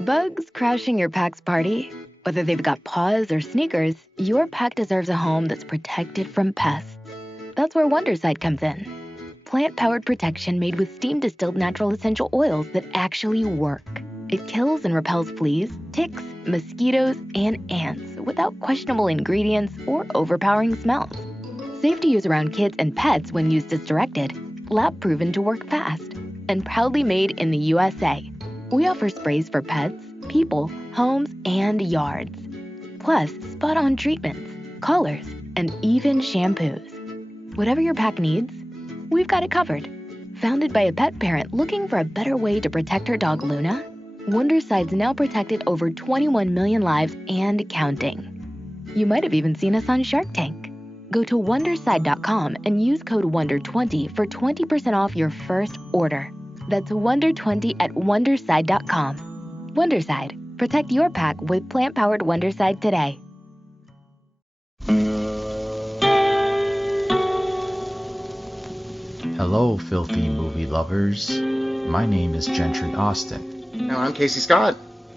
Bugs crashing your pack's party? Whether they've got paws or sneakers, your pack deserves a home that's protected from pests. That's where Wondercide comes in. Plant-powered protection made with steam-distilled natural essential oils that actually work. It kills and repels fleas, ticks, mosquitoes, and ants without questionable ingredients or overpowering smells. Safe to use around kids and pets when used as directed, lab-proven to work fast, and proudly made in the USA. We offer sprays for pets, people, homes, and yards. Plus, spot-on treatments, collars, and even shampoos. Whatever your pack needs, we've got it covered. Founded by a pet parent looking for a better way to protect her dog Luna, Wondercide's now protected over 21 million lives and counting. You might have even seen us on Shark Tank. Go to Wondercide.com and use code WONDER20 for 20% off your first order. That's WONDER20 at Wondercide.com. Wondercide. Protect your pack with plant-powered Wondercide today. Hello, filthy movie lovers. My name is Gentry Austin. And I'm Casey Scott.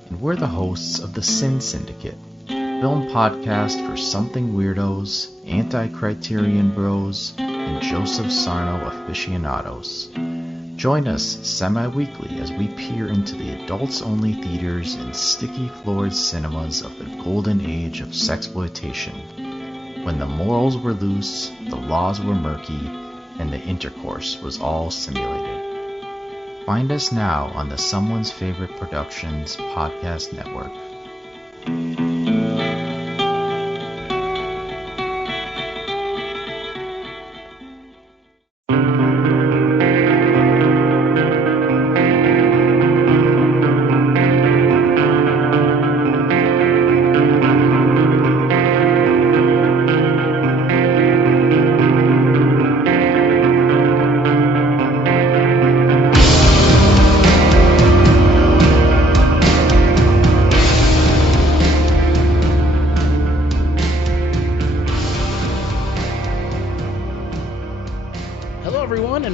And we're the hosts of the Sin Syndicate, film podcast for something weirdos, anti-criterion bros, and Joseph Sarno aficionados. Join us semi-weekly as we peer into the adults-only theaters and sticky-floored cinemas of the golden age of sexploitation, when the morals were loose, the laws were murky, and the intercourse was all simulated. Find us now on the Someone's Favorite Productions podcast network.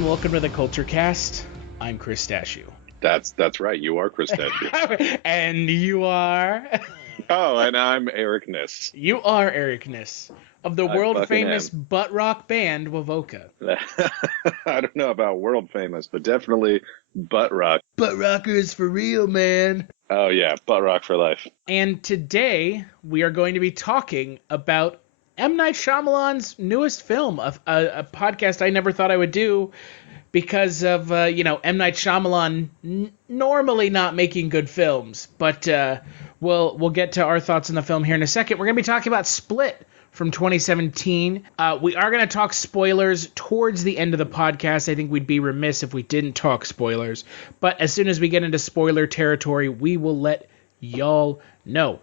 Welcome to the Kulturecast. I'm Chris Stachiw. That's right. You are Chris Stachiw. And you are? Oh, and I'm Eric Niss. You are Eric Niss of the world-famous butt rock band Wovoka. I don't know about world-famous, but definitely butt rock. Butt rockers for real, man. Oh, yeah. Butt rock for life. And today we are going to be talking about M. Night Shyamalan's newest film, a podcast I never thought I would do because of, M. Night Shyamalan normally not making good films. But we'll get to our thoughts on the film here in a second. We're going to be talking about Split from 2017. We are going to talk spoilers towards the end of the podcast. I think we'd be remiss if we didn't talk spoilers. But as soon as we get into spoiler territory, we will let y'all know.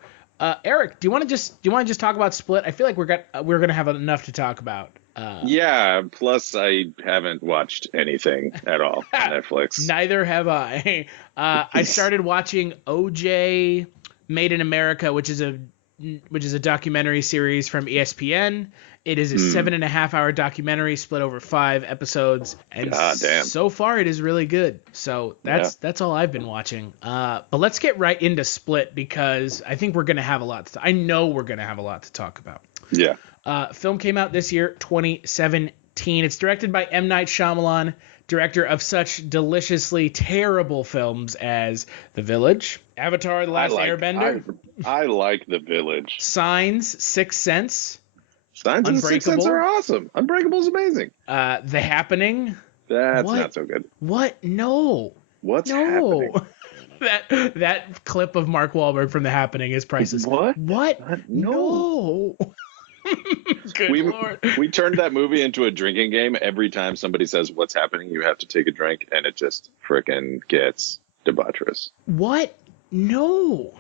Eric, do you want to just talk about Split? I feel like we're going to have enough to talk about. Yeah, plus I haven't watched anything at all on Netflix. Neither have I. I started watching OJ Made in America, which is a documentary series from ESPN. It is a 7.5-hour documentary split over 5 episodes, and so far it is really good. So that's all I've been watching. But let's get right into Split because I think we're gonna have a lot. I know we're gonna have a lot to talk about. Yeah. Film came out this year, 2017. It's directed by M. Night Shyamalan, director of such deliciously terrible films as The Village, Avatar: The Last Airbender. I like The Village. Signs, Sixth Sense. Signs and Sixth Sense are awesome. Unbreakable is amazing. The Happening. That's not so good. What? No. What's happening? That clip of Mark Wahlberg from The Happening is priceless. What? No. Good Lord. We turned that movie into a drinking game. Every time somebody says what's happening, you have to take a drink, and it just frickin' gets debaucherous. What? No.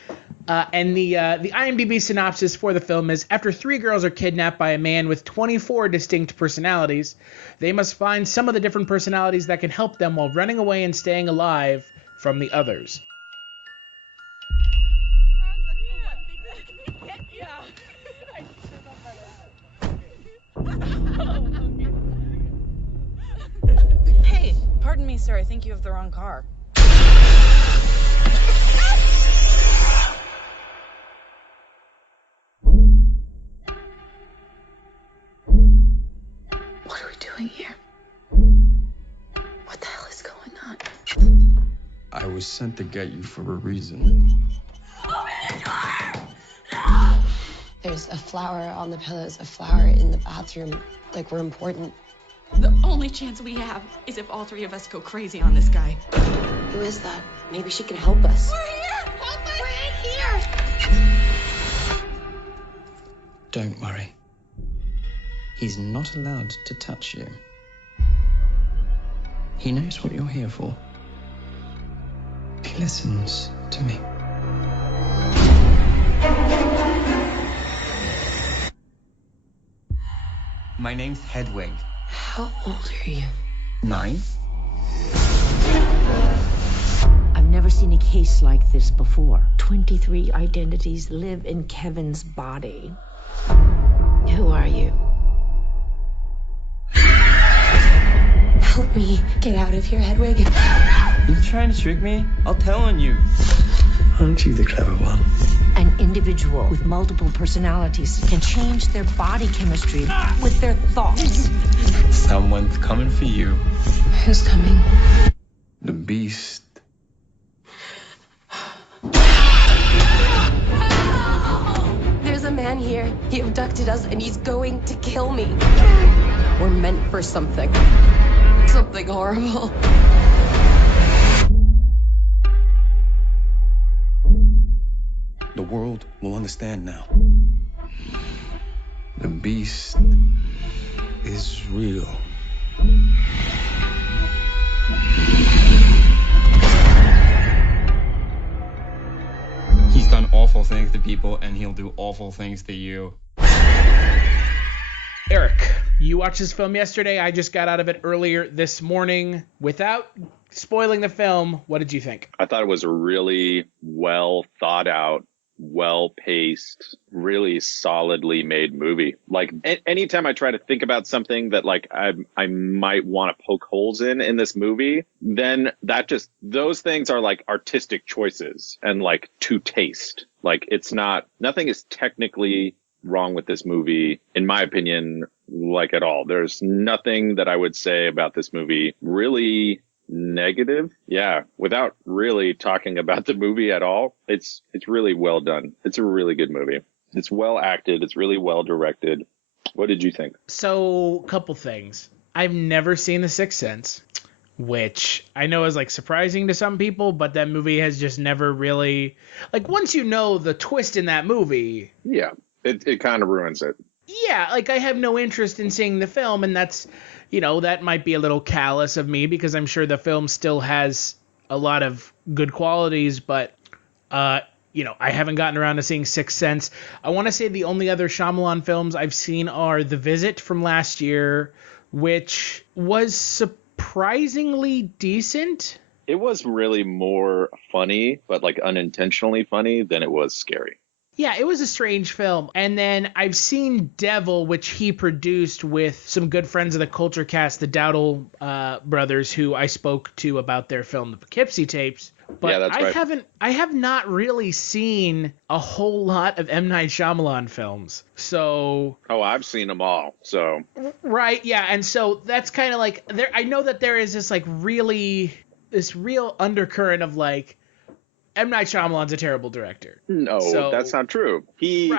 And the IMDb synopsis for the film is, after 3 girls are kidnapped by a man with 24 distinct personalities, they must find some of the different personalities that can help them while running away and staying alive from the others. Hey, pardon me, sir. I think you have the wrong car. was sent to get you for a reason. Open the door! No! There's a flower on the pillows, a flower in the bathroom. Like, we're important. The only chance we have is if all three of us go crazy on this guy. Who is that? Maybe she can help us. We're here! Help us! We're in here! Don't worry. He's not allowed to touch you. He knows what you're here for. He listens to me. My name's Hedwig. How old are you? 9. I've never seen a case like this before. 23 identities live in Kevin's body. Who are you? Help me get out of here, Hedwig. You trying to trick me? I'll tell on you. Aren't you the clever one? An individual with multiple personalities can change their body chemistry with their thoughts. Someone's coming for you. Who's coming? The beast. There's a man here. He abducted us and he's going to kill me. We're meant for something. Something horrible. The world will understand now. The beast is real. He's done awful things to people, and he'll do awful things to you. Eric, you watched this film yesterday. I just got out of it earlier this morning. Without spoiling the film, what did you think? I thought it was a really well thought out, well paced, really solidly made movie. Like anytime I try to think about something that like I might want to poke holes in this movie, then that just, those things are like artistic choices and like to taste. Like it's not, nothing is technically wrong with this movie, in my opinion, like at all. There's nothing that I would say about this movie really negative. Yeah, without really talking about the movie at all, it's really well done. It's a really good movie. It's well acted. It's really well directed. What did you think? So, couple things. I've never seen The Sixth Sense, which I know is like surprising to some people, but that movie has just never really, like, once you know the twist in that movie. Yeah, it kind of ruins it. Yeah, like I have no interest in seeing the film, and that's, you know, that might be a little callous of me because I'm sure the film still has a lot of good qualities, but, you know, I haven't gotten around to seeing Sixth Sense. I want to say the only other Shyamalan films I've seen are The Visit from last year, which was surprisingly decent. It was really more funny, but like unintentionally funny than it was scary. Yeah, it was a strange film. And then I've seen Devil, which he produced with some good friends of the Kulturecast, the Dowdle brothers, who I spoke to about their film, The Poughkeepsie Tapes. But yeah, that's right. I have not really seen a whole lot of M. Night Shyamalan films. So. Oh, I've seen them all. So. Right. Yeah. And so that's kind of like there. I know that there is this like this real undercurrent of like, M. Night Shyamalan's a terrible director. No, that's not true. He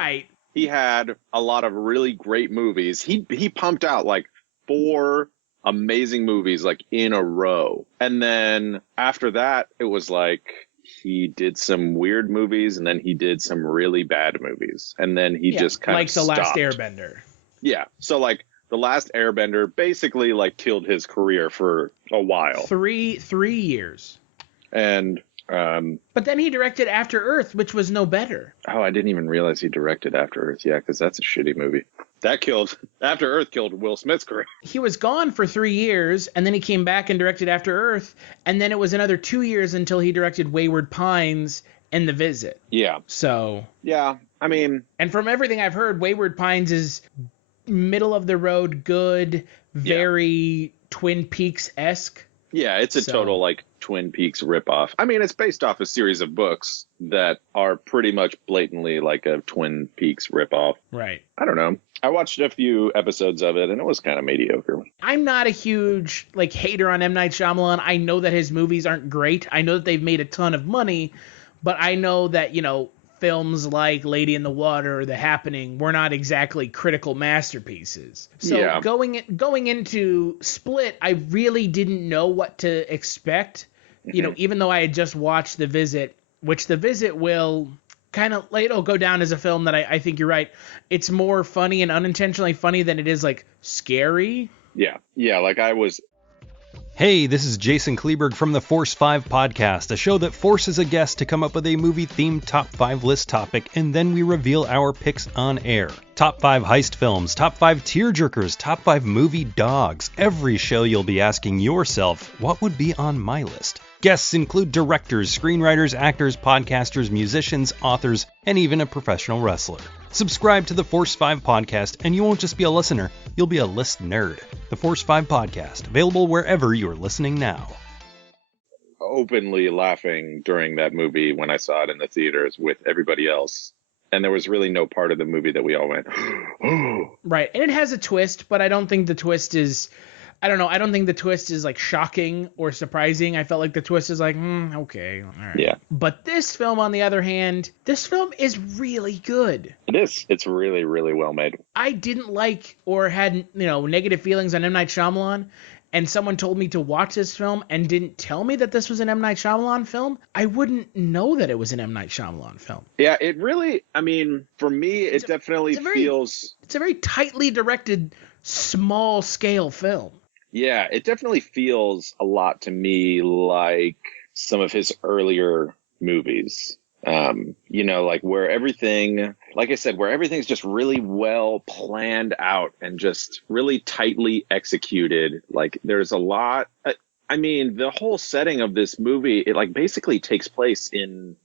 had a lot of really great movies. He pumped out like 4 amazing movies like in a row. And then after that, it was like he did some weird movies and then he did some really bad movies. And then he just kind of stopped. Like The Last Airbender. Yeah. So like The Last Airbender basically like killed his career for a while. 3 years. And but then he directed After Earth, which was no better. Oh, I didn't even realize he directed After Earth. Yeah, because that's a shitty movie. After Earth killed Will Smith's career. He was gone for 3 years, and then he came back and directed After Earth, and then it was another 2 years until he directed Wayward Pines and The Visit. Yeah. So. Yeah, I mean. And from everything I've heard, Wayward Pines is middle of the road, good, very Twin Peaks-esque. Yeah, it's a total like Twin Peaks ripoff. I mean, it's based off a series of books that are pretty much blatantly like a Twin Peaks ripoff. Right. I don't know. I watched a few episodes of it, and it was kind of mediocre. I'm not a huge hater on M. Night Shyamalan. I know that his movies aren't great. I know that they've made a ton of money, but I know that, films like Lady in the Water or The Happening were not exactly critical masterpieces. So going into Split, I really didn't know what to expect. Even though I had just watched The Visit, which The Visit will kind of, it'll go down as a film that I think you're right. It's more funny and unintentionally funny than it is scary. Yeah, I was... Hey, this is Jason Kleberg from the Force 5 podcast, a show that forces a guest to come up with a movie-themed top 5 list topic, and then we reveal our picks on air. Top 5 heist films, top 5 tearjerkers, top 5 movie dogs. Every show you'll be asking yourself, what would be on my list? Guests include directors, screenwriters, actors, podcasters, musicians, authors, and even a professional wrestler. Subscribe to the Force 5 podcast, and you won't just be a listener, you'll be a list nerd. The Force 5 podcast, available wherever you're listening now. Openly laughing during that movie when I saw it in the theaters with everybody else. And there was really no part of the movie that we all went, oh. Right. And it has a twist, but I don't think the twist is... I don't know. I don't think the twist is shocking or surprising. I felt like the twist is okay. All right. Yeah. But this film, on the other hand, this film is really good. It is. It's really, really well made. I didn't like or had, negative feelings on M. Night Shyamalan, and someone told me to watch this film and didn't tell me that this was an M. Night Shyamalan film, I wouldn't know that it was an M. Night Shyamalan film. Yeah, it really, for me, it definitely feels... It's a very tightly directed, small-scale film. Yeah, it definitely feels a lot to me like some of his earlier movies. Where everything, like I said, where everything's just really well planned out and just really tightly executed. There's a lot. The whole setting of this movie, it basically takes place in,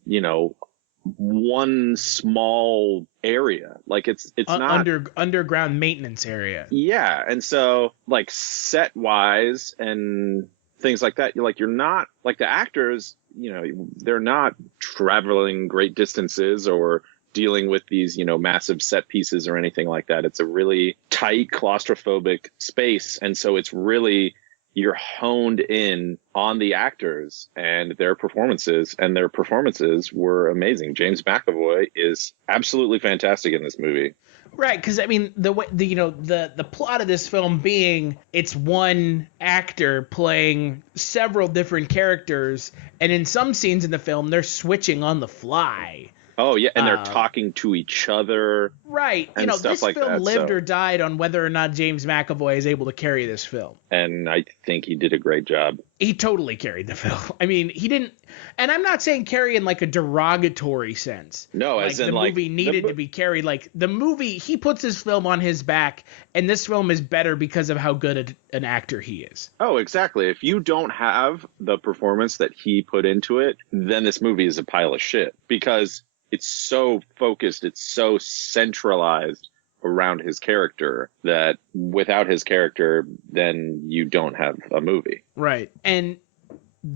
one small area. It's not underground maintenance area. Yeah. And so set wise and things like that, you're not the actors, they're not traveling great distances or dealing with these, massive set pieces or anything like that. It's a really tight claustrophobic space. And so it's really, you're honed in on the actors and their performances, and their performances were amazing. James McAvoy is absolutely fantastic in this movie. Right, because the plot of this film being it's one actor playing several different characters, and in some scenes in the film they're switching on the fly. Oh, yeah, and they're talking to each other. Right. And this film lived or died on whether or not James McAvoy is able to carry this film. And I think he did a great job. He totally carried the film. He didn't... And I'm not saying carry in a derogatory sense. No, as in the movie needed to be carried. The movie, he puts his film on his back, and this film is better because of how good an actor he is. Oh, exactly. If you don't have the performance that he put into it, then this movie is a pile of shit. Because... it's so focused, it's so centralized around his character that without his character, then you don't have a movie. Right. And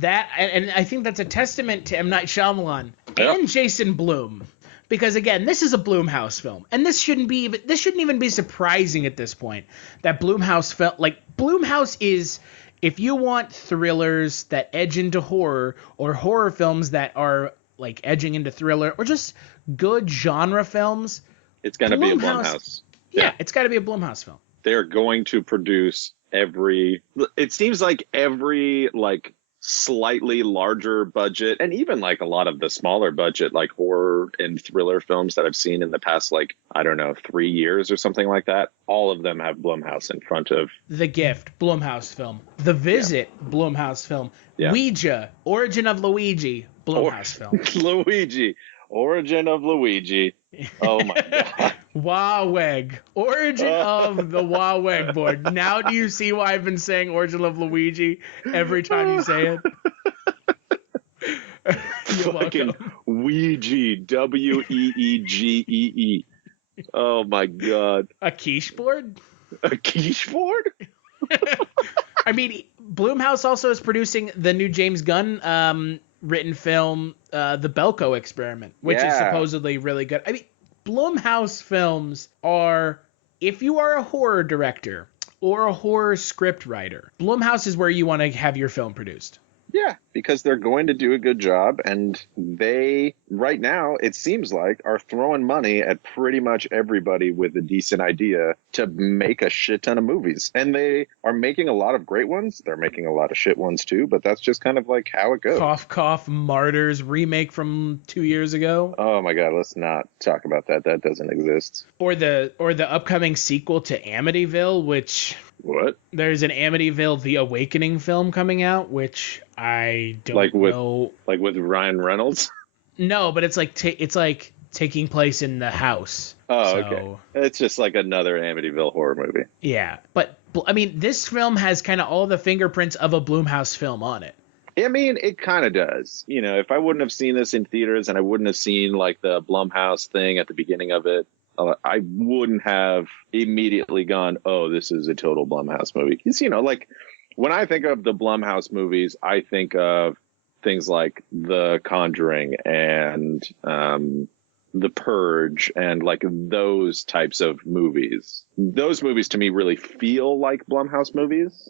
I think that's a testament to M. Night Shyamalan and Jason Blum. Because again, this is a Blumhouse film, and this shouldn't even be surprising at this point that Blumhouse felt Blumhouse is, if you want thrillers that edge into horror, or horror films that are edging into thriller, or just good genre films, it's going to be a Blumhouse. Yeah, it's got to be a Blumhouse film. They're going to produce every slightly larger budget, and even a lot of the smaller budget horror and thriller films that I've seen in the past 3 years or something like that. All of them have Blumhouse in front of. The Gift, Blumhouse film. The Visit, Blumhouse film. Yeah. Ouija, Origin of Luigi, Blumhouse film. Luigi, Origin of Luigi. Oh my god. Waweg, Origin of the Waweg board. Now do you see why I've been saying Origin of Luigi every time you say it? You're fucking welcome. Ouija, Weegee. Oh my god. A quiche board? A quiche board? Blumhouse also is producing the new James Gunn written film, The Belko Experiment, which is supposedly really good. I mean, Blumhouse films are, if you are a horror director or a horror script writer, Blumhouse is where you want to have your film produced. Yeah, because they're going to do a good job, and they, right now, it seems like, are throwing money at pretty much everybody with a decent idea to make a shit ton of movies. And they are making a lot of great ones. They're making a lot of shit ones, too, but that's just kind of like how it goes. Cough, cough, Martyrs remake from 2 years ago. Oh, my God, let's not talk about that. That doesn't exist. Or the upcoming sequel to Amityville, which... What? There's an Amityville The Awakening film coming out, which I don't know. Like with Ryan Reynolds? No, but it's like taking place in the house. Oh, so, okay. It's just like another Amityville horror movie. Yeah, but I mean, this film has kind of all the fingerprints of a Blumhouse film on it. I mean, it kind of does. You know, if I wouldn't have seen this in theaters and I wouldn't have seen like the Blumhouse thing at the beginning of it, I wouldn't have immediately gone, oh, this is a total Blumhouse movie. Because, you know, like when I think of the Blumhouse movies, I think of things like The Conjuring and The Purge and like those types of movies. Those movies to me really feel like Blumhouse movies.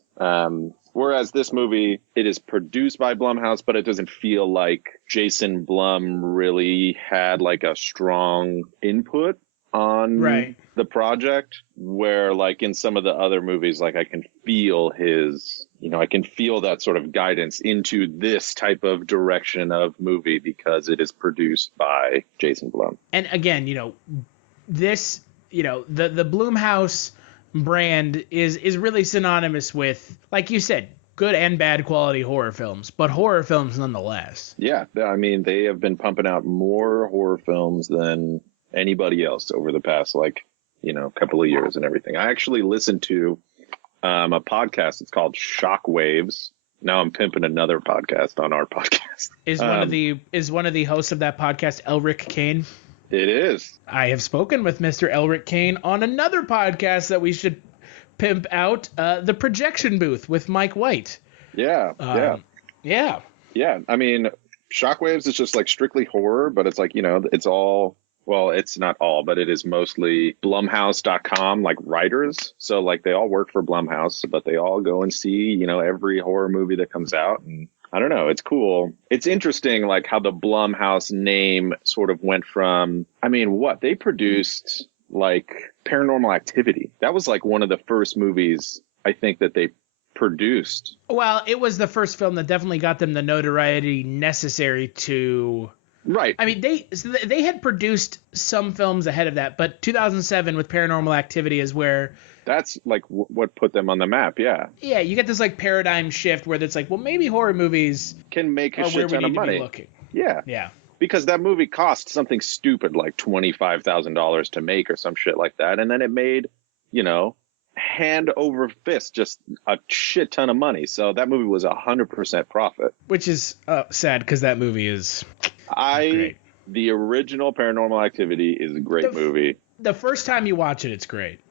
Whereas this movie, it is produced by Blumhouse, but it doesn't feel like Jason Blum really had like a strong input on the project, where like in some of the other movies, like I can feel I can feel that sort of guidance into this type of direction of movie because it is produced by Jason Blum. And again, you know, this, you know, the Blumhouse brand is really synonymous with, like you said, good and bad quality horror films, but horror films nonetheless. Yeah, I mean, they have been pumping out more horror films than anybody else over the past, like, you know, couple of years and everything. I actually listened to a podcast. It's called Shockwaves. Now I'm pimping another podcast on our podcast. Is one of the hosts of that podcast Elric Kane? It is. I have spoken with Mr. Elric Kane on another podcast that we should pimp out, The Projection Booth with Mike White. Yeah. Yeah. I mean, Shockwaves is just like strictly horror, but it's like, you know, it's all, well, it's not all, but it is mostly Blumhouse.com, like writers. So like they all work for Blumhouse, but they all go and see, you know, every horror movie that comes out. And I don't know, it's cool. It's interesting, like how the Blumhouse name sort of went from, I mean, they produced like Paranormal Activity. That was like one of the first movies I think that they produced. Well, it was the first film that definitely got them the notoriety necessary to... Right. I mean, they had produced some films ahead of that, but 2007 with Paranormal Activity is where... That's like what put them on the map, yeah. Yeah, you get this like paradigm shift where it's like, well, maybe horror movies can make a shit ton of money. Yeah. Yeah. Because that movie cost something stupid like $25,000 to make or some shit like that, and then it made, you know, hand over fist, just a shit ton of money. So that movie was 100% profit. Which is sad because that movie is... great. The original Paranormal Activity is a great movie. The first time you watch it, it's great.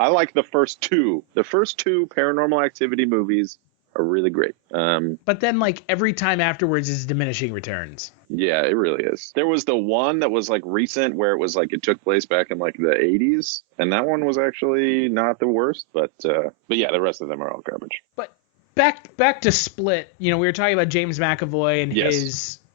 I like the first two. The first two Paranormal Activity movies are really great. But then, like, every time afterwards is diminishing returns. Yeah, it really is. There was the one that was, like, recent where it was, like, it took place back in, like, the 80s. And that one was actually not the worst. But yeah, the rest of them are all garbage. But back to Split, you know, we were talking about James McAvoy and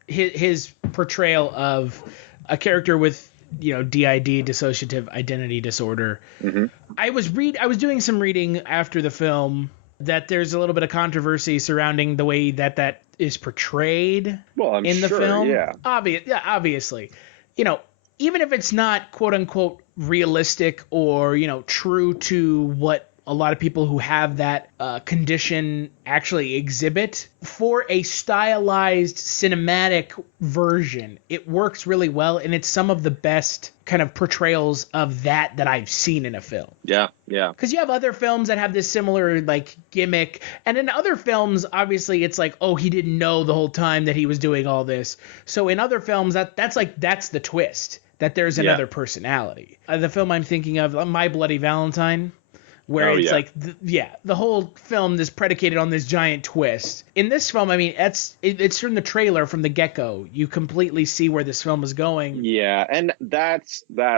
his portrayal of a character with, you know, DID, dissociative identity disorder. Mm-hmm. I was doing some reading after the film that there's a little bit of controversy surrounding the way that is portrayed in the film. Yeah. Obviously. You know, even if it's not quote unquote realistic or, you know, true to what a lot of people who have that condition actually exhibit, for a stylized cinematic version, it works really well, and it's some of the best kind of portrayals of that I've seen in a film. Yeah. Because you have other films that have this similar like gimmick, and in other films, obviously, it's like, oh, he didn't know the whole time that he was doing all this. So in other films, that's the twist, that there's another personality. The film I'm thinking of, My Bloody Valentine, where Oh, it's yeah. like, the whole film is predicated on this giant twist. In this film, I mean, it's from the trailer, from the get-go. You completely see where this film is going. Yeah, and that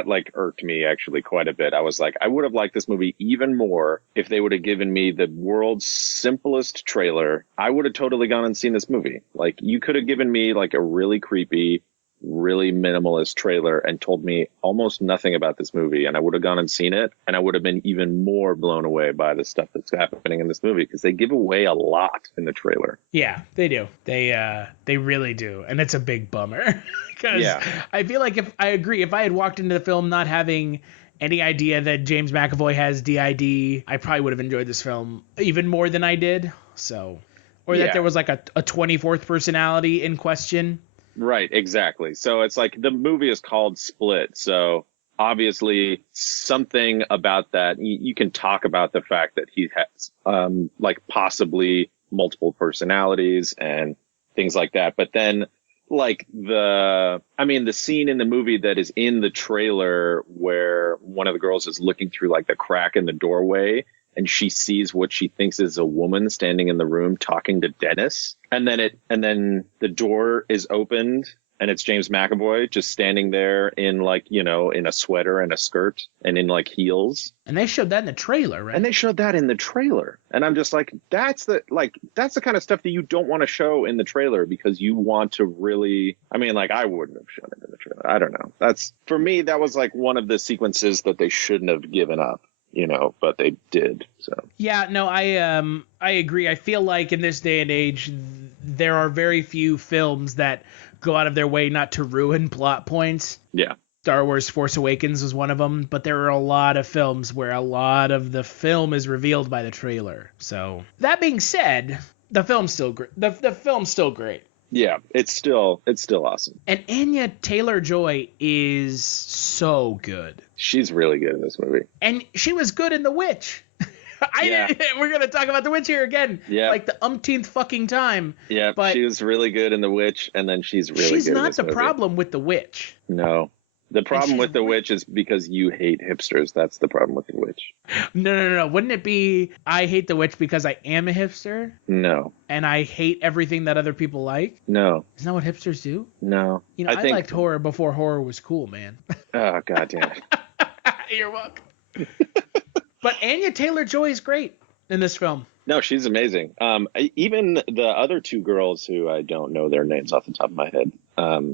like irked me actually quite a bit. I was like, I would have liked this movie even more if they would have given me the world's simplest trailer. I would have totally gone and seen this movie. Like, you could have given me like a really creepy, really minimalist trailer and told me almost nothing about this movie, and I would have gone and seen it, and I would have been even more blown away by the stuff that's happening in this movie, because they give away a lot in the trailer. Yeah, they do. They really do, and it's a big bummer. Because I feel like if I had walked into the film not having any idea that James McAvoy has DID, I probably would have enjoyed this film even more than I did. So, or that there was like a 24th personality in question. Right, exactly. So it's like the movie is called Split. So obviously something about that, you can talk about the fact that he has like possibly multiple personalities and things like that. But then like the scene in the movie that is in the trailer where one of the girls is looking through like the crack in the doorway, and she sees what she thinks is a woman standing in the room talking to Dennis. And then the door is opened, and it's James McAvoy just standing there in like, in a sweater and a skirt and in like heels. And they showed that in the trailer, right? And they showed that in the trailer. And I'm just like, that's the kind of stuff that you don't want to show in the trailer, because you want to really, I wouldn't have shown it in the trailer. I don't know. For me, that was like one of the sequences that they shouldn't have given up. But they did. So yeah, no, I agree. I feel like in this day and age, there are very few films that go out of their way not to ruin plot points. Yeah. Star Wars Force Awakens was one of them, but there are a lot of films where a lot of the film is revealed by the trailer. So that being said, the film's still great. The film's still great. Yeah, it's still awesome. And Anya Taylor-Joy is so good. She's really good in this movie. And she was good in The Witch. We're going to talk about The Witch here again. Yeah. Like the umpteenth fucking time. Yeah, but she was really good in The Witch, and then she's really good in this movie. She's not the problem with The Witch. No. The problem with The Witch is because you hate hipsters. That's the problem with The Witch. No. Wouldn't it be I hate The Witch because I am a hipster? No. And I hate everything that other people like? No. Isn't that what hipsters do? No. I liked horror before horror was cool, man. Oh, God damn it. You're welcome. But Anya Taylor-Joy is great in this film. No, she's amazing. Even the other two girls who I don't know their names off the top of my head.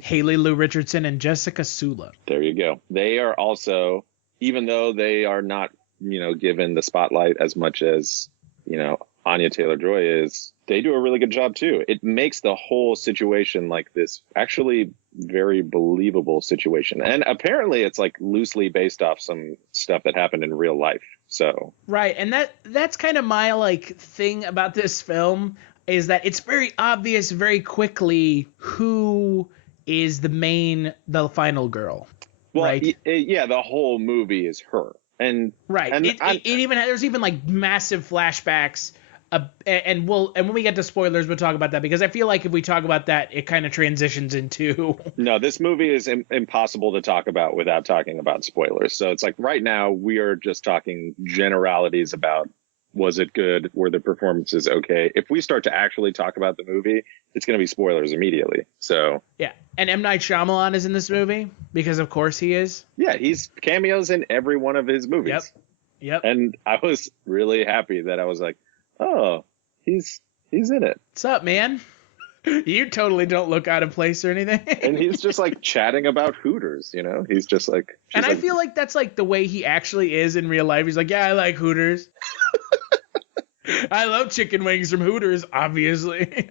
Haley Lou Richardson and Jessica Sula. There you go. They are also, even though they are not, given the spotlight as much as, Anya Taylor-Joy is, they do a really good job too. It makes the whole situation like this actually very believable situation. And apparently it's like loosely based off some stuff that happened in real life. So right, and that's kind of my like thing about this film, is that it's very obvious very quickly who is the final girl. Well, right? The whole movie is her. And right, and it even there's even like massive flashbacks. And when we get to spoilers, we'll talk about that, because I feel like if we talk about that, it kind of transitions into. No, this movie is impossible to talk about without talking about spoilers. So it's like right now we are just talking generalities about, was it good? Were the performances okay? If we start to actually talk about the movie, it's going to be spoilers immediately. So yeah, and M. Night Shyamalan is in this movie, because of course he is. Yeah, he's cameos in every one of his movies. Yep. And I was really happy that I was like, oh, he's in it. What's up, man? You totally don't look out of place or anything. And he's just like chatting about Hooters, He's just like. And I feel like that's like the way he actually is in real life. He's like, yeah, I like Hooters. I love chicken wings from Hooters, obviously.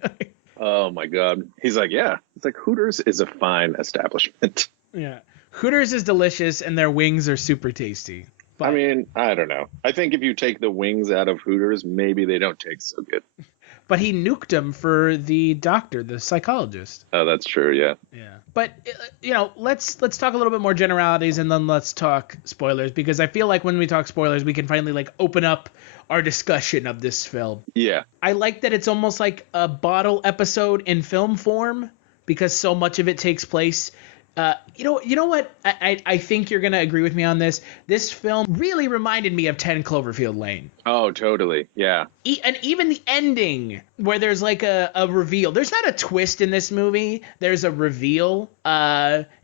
Oh my God. He's like, yeah. It's like Hooters is a fine establishment. Yeah. Hooters is delicious and their wings are super tasty. But, I mean, I don't know. I think if you take the wings out of Hooters, maybe they don't taste so good. But he nuked them for the doctor, the psychologist. Oh, that's true. Yeah. Yeah. But, let's talk a little bit more generalities, and then let's talk spoilers, because I feel like when we talk spoilers, we can finally like open up our discussion of this film. Yeah. I like that it's almost like a bottle episode in film form, because so much of it takes place You know what? I think you're gonna agree with me on this. This film really reminded me of 10 Cloverfield Lane. Oh, totally. Yeah. And even the ending, where there's like a reveal. There's not a twist in this movie. There's a reveal.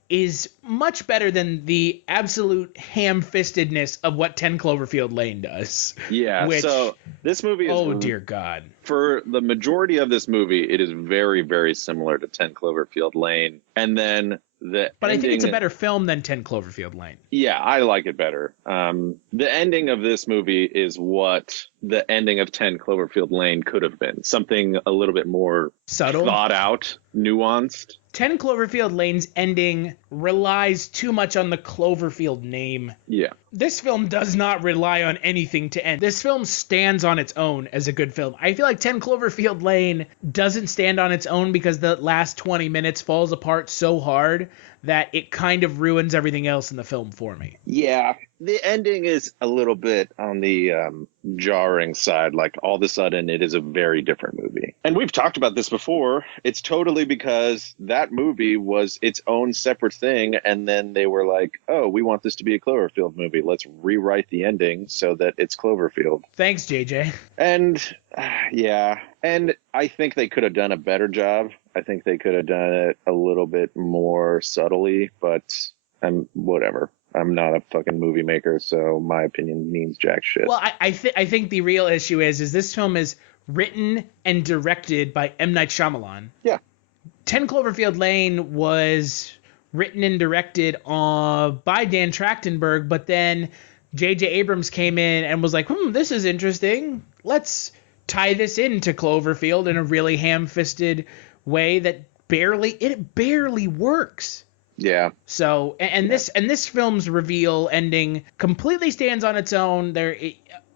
Is much better than the absolute ham-fistedness of what 10 Cloverfield Lane does. Yeah, so this movie is... Oh, dear God. For the majority of this movie, it is very, very similar to 10 Cloverfield Lane. And then the But ending, I think it's a better film than 10 Cloverfield Lane. Yeah, I like it better. The ending of this movie is what the ending of 10 Cloverfield Lane could have been. Something a little bit more subtle, thought out, nuanced. 10 Cloverfield Lane's ending relies too much on the Cloverfield name. Yeah. This film does not rely on anything to end. This film stands on its own as a good film. I feel like 10 Cloverfield Lane doesn't stand on its own because the last 20 minutes falls apart so hard that it kind of ruins everything else in the film for me. Yeah. The ending is a little bit on the jarring side. Like, all of a sudden, it is a very different movie. And we've talked about this before. It's totally because that movie was its own separate thing. And then they were like, oh, we want this to be a Cloverfield movie. Let's rewrite the ending so that it's Cloverfield. Thanks, JJ. And, yeah. And I think they could have done a better job. I think they could have done it a little bit more subtly, but whatever. I'm not a fucking movie maker, so my opinion means jack shit. Well, I think the real issue is this film is written and directed by M. Night Shyamalan. Yeah. 10 Cloverfield Lane was written and directed by Dan Trachtenberg, but then J.J. Abrams came in and was like, this is interesting. Let's tie this into Cloverfield in a really ham-fisted way that barely works. Yeah. So, and this film's reveal ending completely stands on its own.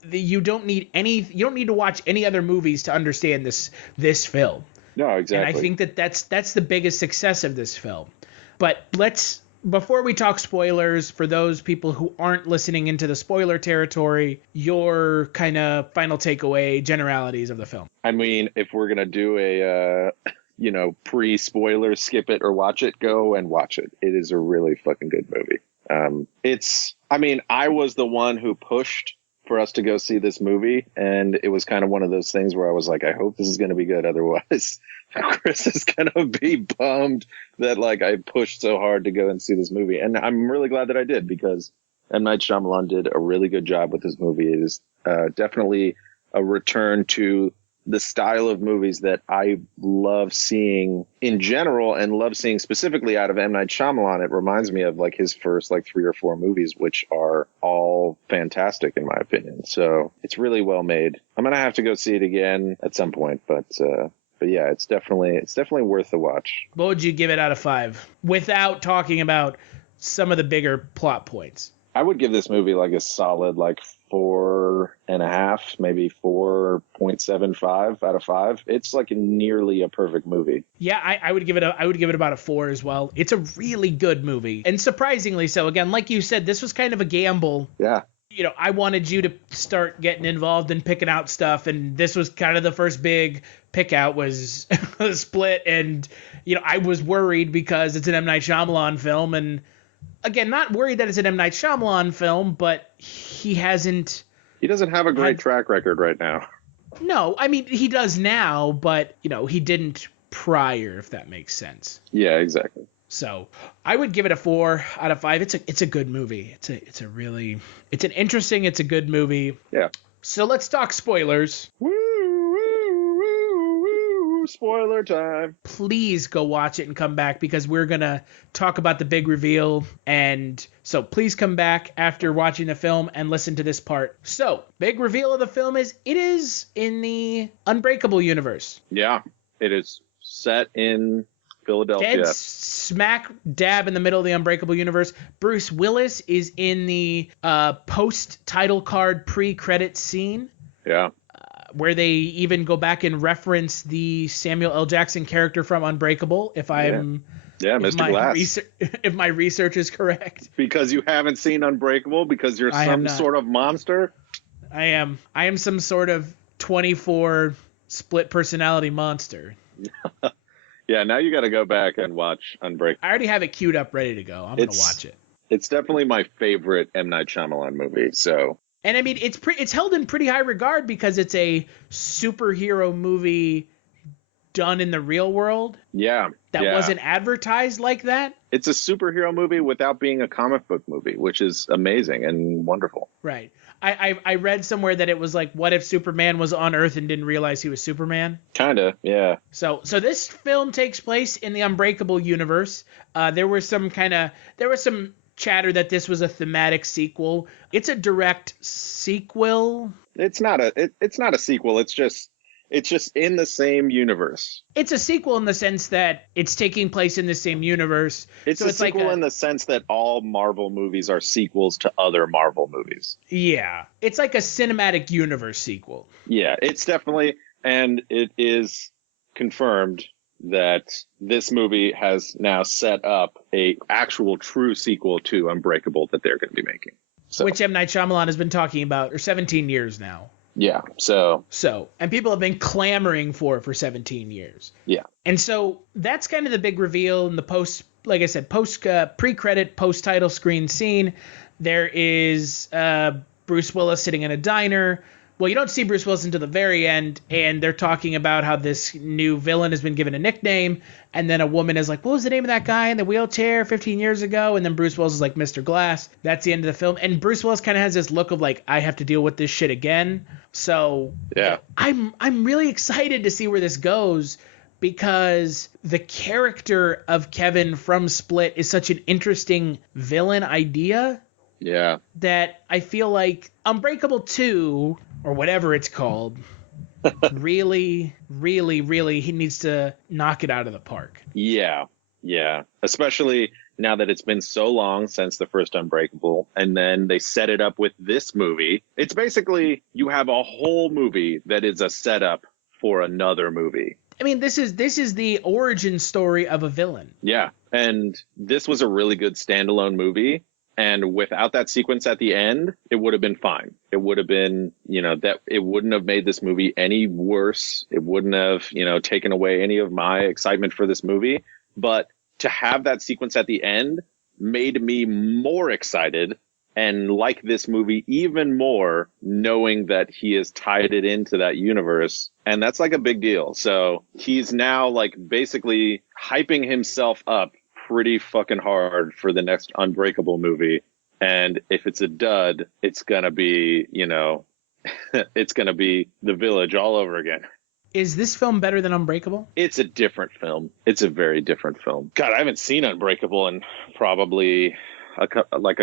You don't need to watch any other movies to understand this film. No, exactly. And I think that's the biggest success of this film. But before we talk spoilers, for those people who aren't listening into the spoiler territory, your kind of final takeaway, generalities of the film. I mean, if we're gonna do a pre-spoiler, skip it or watch it, go and watch it. It is a really fucking good movie. I was the one who pushed for us to go see this movie, and it was kind of one of those things where I was like, I hope this is going to be good. Otherwise, Chris is going to be bummed that like I pushed so hard to go and see this movie. And I'm really glad that I did, because M. Night Shyamalan did a really good job with this movie. It is definitely a return to the style of movies that I love seeing in general, and love seeing specifically out of M. Night Shyamalan. It reminds me of like his first 3 or 4 movies, which are all fantastic in my opinion. So it's really well made. I'm going to have to go see it again at some point, but yeah, it's definitely worth the watch. What would you give it out of 5 without talking about some of the bigger plot points? I would give this movie like a solid 4.5, maybe 4.75 out of 5. It's like nearly a perfect movie. Yeah, I would give it about a 4 as well. It's a really good movie, and surprisingly so. Again, like you said, this was kind of a gamble. Yeah. I wanted you to start getting involved in picking out stuff, and this was kind of the first big pick out was Split, and I was worried because it's an M. Night Shyamalan film, and again, not worried that it's an M. Night Shyamalan film, but he doesn't have a great track record right now. No, I mean, he does now, but, he didn't prior, if that makes sense. Yeah, exactly. So I would give it a 4 out of 5. It's a good movie. It's an interesting, it's a good movie. Yeah. So let's talk spoilers. Spoiler time. Please go watch it and come back, because we're going to talk about the big reveal. And so please come back after watching the film and listen to this part. So, big reveal of the film is it is in the Unbreakable universe. Yeah, it is set in Philadelphia. Dead smack dab in the middle of the Unbreakable universe. Bruce Willis is in the post-title card pre-credit scene. Yeah. Where they even go back and reference the Samuel L. Jackson character from Unbreakable, if Mr. Glass. If my research is correct. Because you haven't seen Unbreakable, because you're some sort of monster? I am some sort of 24 split personality monster. Yeah, now you got to go back and watch Unbreakable. I already have it queued up, ready to go. I'm going to watch it. It's definitely my favorite M. Night Shyamalan movie. So, and I mean, it's held in pretty high regard because it's a superhero movie done in the real world. Yeah. That wasn't advertised like that. It's a superhero movie without being a comic book movie, which is amazing and wonderful. Right. I read somewhere that it was like, what if Superman was on Earth and didn't realize he was Superman? Kinda, yeah. So this film takes place in the Unbreakable universe. There was some chatter that this was a thematic sequel. It's a direct sequel. It's not a sequel. It's just in the same universe. It's a sequel in the sense that it's taking place in the same universe. It's a sequel in the sense that all Marvel movies are sequels to other Marvel movies. Yeah. It's like a cinematic universe sequel. Yeah, it's definitely, and it is confirmed that this movie has now set up a actual true sequel to Unbreakable that they're going to be making. So. Which M. Night Shyamalan has been talking about for 17 years now. Yeah, so, and people have been clamoring for 17 years. Yeah. And so that's kind of the big reveal in the pre-credit, post-title screen scene. There is Bruce Willis sitting in a diner. Well, you don't see Bruce Willis until the very end, and they're talking about how this new villain has been given a nickname, and then a woman is like, what was the name of that guy in the wheelchair 15 years ago? And then Bruce Willis is like, Mr. Glass. That's the end of the film. And Bruce Willis kind of has this look of like, I have to deal with this shit again. So yeah, I'm really excited to see where this goes, because the character of Kevin from Split is such an interesting villain idea. Yeah. That I feel like Unbreakable 2, or whatever it's called, really, really, really, he needs to knock it out of the park. Yeah. Yeah. Especially now that it's been so long since the first Unbreakable, and then they set it up with this movie. It's basically, you have a whole movie that is a setup for another movie. I mean, this is the origin story of a villain. Yeah. And this was a really good standalone movie. And without that sequence at the end, it would have been fine. It would have been, that it wouldn't have made this movie any worse. It wouldn't have, taken away any of my excitement for this movie. But to have that sequence at the end made me more excited and like this movie even more, knowing that he has tied it into that universe. And that's like a big deal. So he's now like basically hyping himself up pretty fucking hard for the next Unbreakable movie. And if it's a dud, it's gonna be, it's gonna be The Village all over again. Is this film better than Unbreakable? It's a different film. It's a very different film. God, I haven't seen Unbreakable in probably a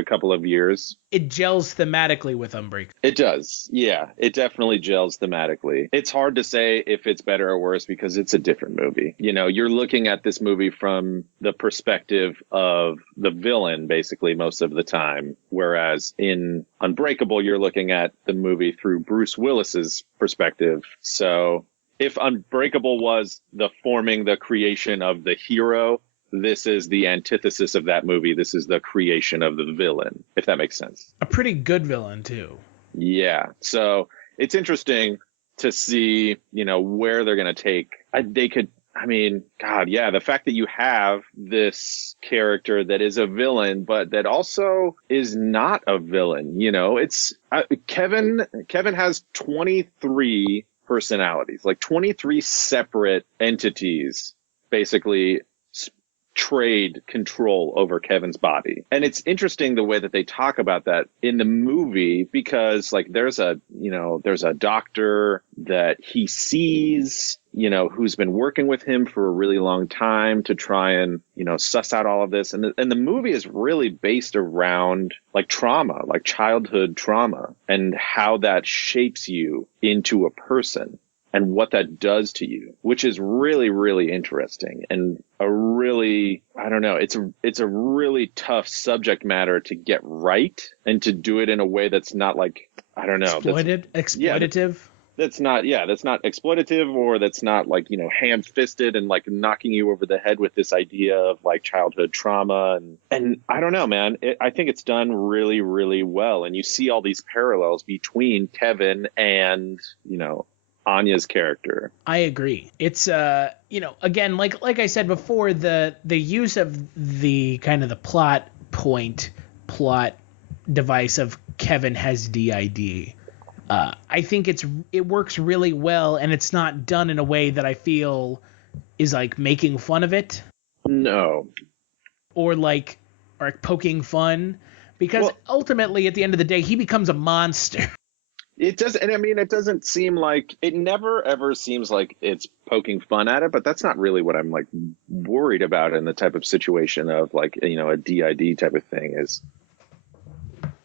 couple of years. It gels thematically with Unbreakable. It does. Yeah, it definitely gels thematically. It's hard to say if it's better or worse because it's a different movie. You're looking at this movie from the perspective of the villain basically most of the time, whereas in Unbreakable you're looking at the movie through Bruce Willis's perspective. So if Unbreakable was the creation of the hero, this is the antithesis of that movie. This is the creation of the villain, if that makes sense. A pretty good villain, too. Yeah. So it's interesting to see, where they're going to take. The fact that you have this character that is a villain, but that also is not a villain. It's Kevin has 23 personalities, like 23 separate entities, basically trade control over Kevin's body. And it's interesting the way that they talk about that in the movie, because like there's a doctor that he sees, who's been working with him for a really long time to try and, suss out all of this. And the movie is really based around like trauma, like childhood trauma, and how that shapes you into a person and what that does to you, which is really, really interesting and a really, it's a really tough subject matter to get right and to do it in a way that's not like, exploitative. That's not exploitative, or that's not like, ham-fisted and like knocking you over the head with this idea of like childhood trauma. And I don't know, man, I think it's done really, really well. And you see all these parallels between Kevin and, Anya's character. I agree. It's again, like I said before, the use of the kind of the plot device of Kevin has DID. I think it works really well, and it's not done in a way that I feel is like making fun of it. No. Or poking fun, because ultimately at the end of the day he becomes a monster. It does, and I mean, it doesn't seem like, it never ever seems like it's poking fun at it, but that's not really what I'm like worried about in the type of situation of like, a DID type of thing is.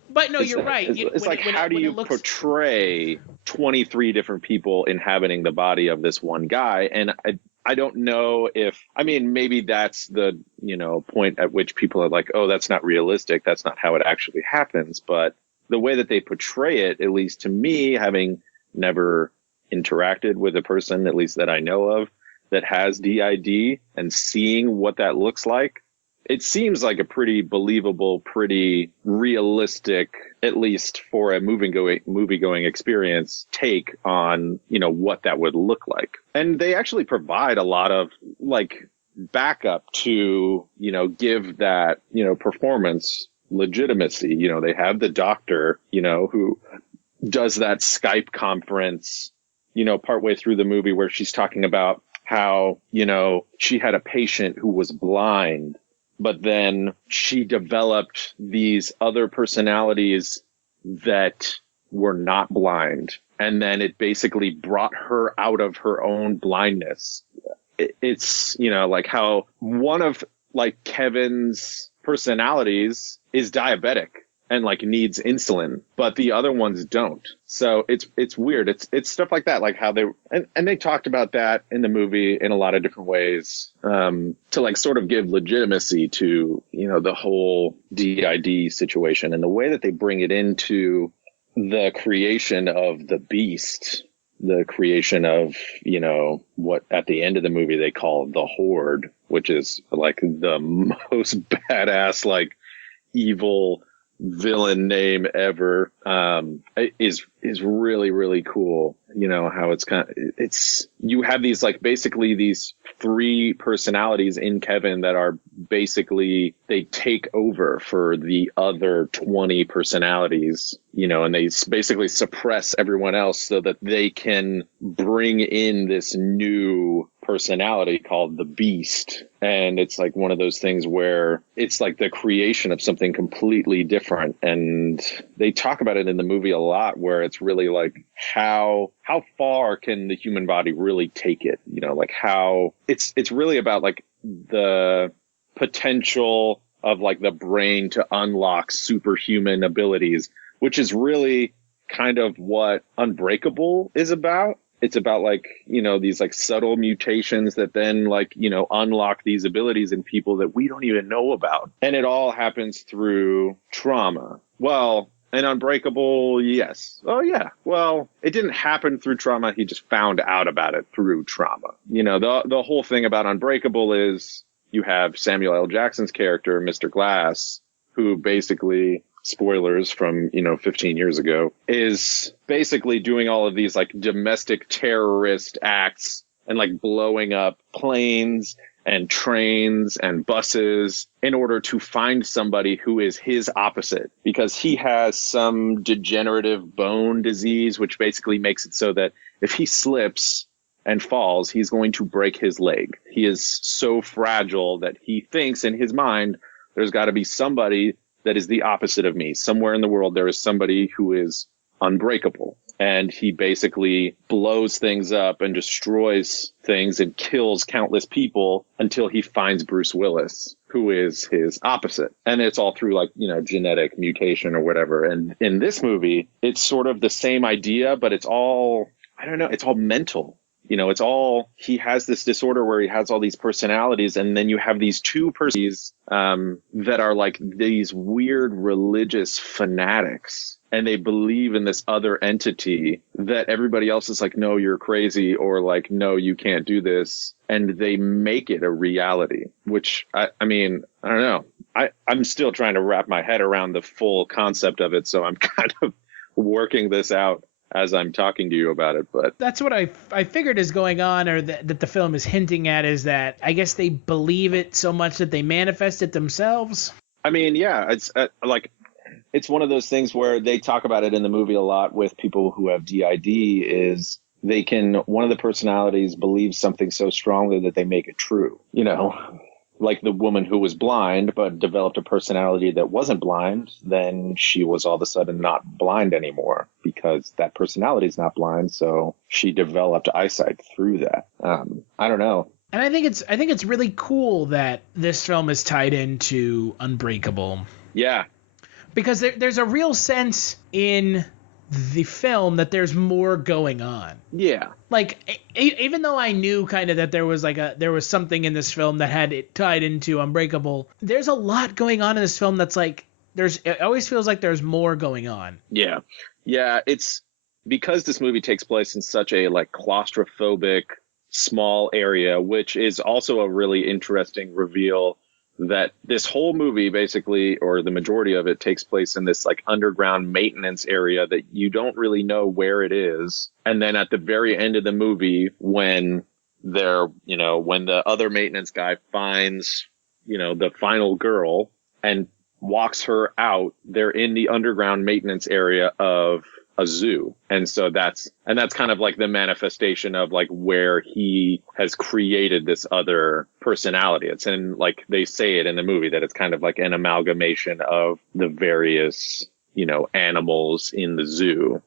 But no, you're right. It's like, how do you portray 23 different people inhabiting the body of this one guy? And I don't know if, I mean, maybe that's the, point at which people are like, oh, that's not realistic. That's not how it actually happens. But the way that they portray it, at least to me, having never interacted with a person, at least that I know of, that has DID and seeing what that looks like, it seems like a pretty believable, pretty realistic, at least for a movie-going experience, take on, what that would look like. And they actually provide a lot of like backup to, give that, performance legitimacy. They have the doctor, who does that Skype conference, partway through the movie where she's talking about how, she had a patient who was blind, but then she developed these other personalities that were not blind. And then it basically brought her out of her own blindness. It's, like how one of like Kevin's personalities is diabetic and like needs insulin, but the other ones don't. So it's weird. It's stuff like that, like how and they talked about that in the movie in a lot of different ways, to like sort of give legitimacy to, the whole DID situation, and the way that they bring it into the creation of the beast, the creation of, what at the end of the movie they call the Horde, which is like the most badass, like evil villain name ever, is really, really cool. How it's you have these like basically these three personalities in Kevin that are basically, they take over for the other 20 personalities, and they basically suppress everyone else so that they can bring in this new personality called the Beast. And it's like one of those things where it's like the creation of something completely different. And they talk about it in the movie a lot, where it's really like how far can the human body really take it? Like how it's really about like the potential of like the brain to unlock superhuman abilities, which is really kind of what Unbreakable is about. It's about like, these like subtle mutations that then like, unlock these abilities in people that we don't even know about. And it all happens through trauma. Well, and Unbreakable, yes. Oh, yeah. Well, it didn't happen through trauma. He just found out about it through trauma. The whole thing about Unbreakable is you have Samuel L. Jackson's character, Mr. Glass, who basically, spoilers from, 15 years ago, is basically doing all of these like domestic terrorist acts and like blowing up planes and trains and buses in order to find somebody who is his opposite, because he has some degenerative bone disease, which basically makes it so that if he slips and falls, he's going to break his leg. He is so fragile that he thinks in his mind, there's got to be somebody that is the opposite of me. Somewhere in the world, there is somebody who is unbreakable. And he basically blows things up and destroys things and kills countless people until he finds Bruce Willis, who is his opposite. And it's all through like, genetic mutation or whatever. And in this movie, it's sort of the same idea, but it's all, I don't know, it's all mental. It's all, he has this disorder where he has all these personalities, and then you have these two persons that are like these weird religious fanatics, and they believe in this other entity that everybody else is like, no, you're crazy, or like, no, you can't do this. And they make it a reality, which I mean, I don't know. I'm still trying to wrap my head around the full concept of it. So I'm kind of working this out as I'm talking to you about it, but that's what I figured is going on, or that the film is hinting at, is that I guess they believe it so much that they manifest it themselves. I mean, yeah, it's it's one of those things where they talk about it in the movie a lot with people who have DID, is one of the personalities believes something so strongly that they make it true, you know, like the woman who was blind but developed a personality that wasn't blind. Then she was all of a sudden not blind anymore because that personality is not blind. So she developed eyesight through that. I don't know. And I think it's really cool that this film is tied into Unbreakable. Yeah. Because there's a real sense in the film that there's more going on. Yeah. Like, even though I knew kind of that there was something in this film that had it tied into Unbreakable, there's a lot going on in this film that's like, it always feels like there's more going on. Yeah. Yeah. It's because this movie takes place in such a like claustrophobic small area, which is also a really interesting reveal, that this whole movie basically, or the majority of it, takes place in this like underground maintenance area that you don't really know where it is. And then at the very end of the movie, when the other maintenance guy finds, the final girl and walks her out, they're in the underground maintenance area of a zoo. And so that's kind of like the manifestation of like where he has created this other personality. It's in, like they say it in the movie, that it's kind of like an amalgamation of the various, animals in the zoo.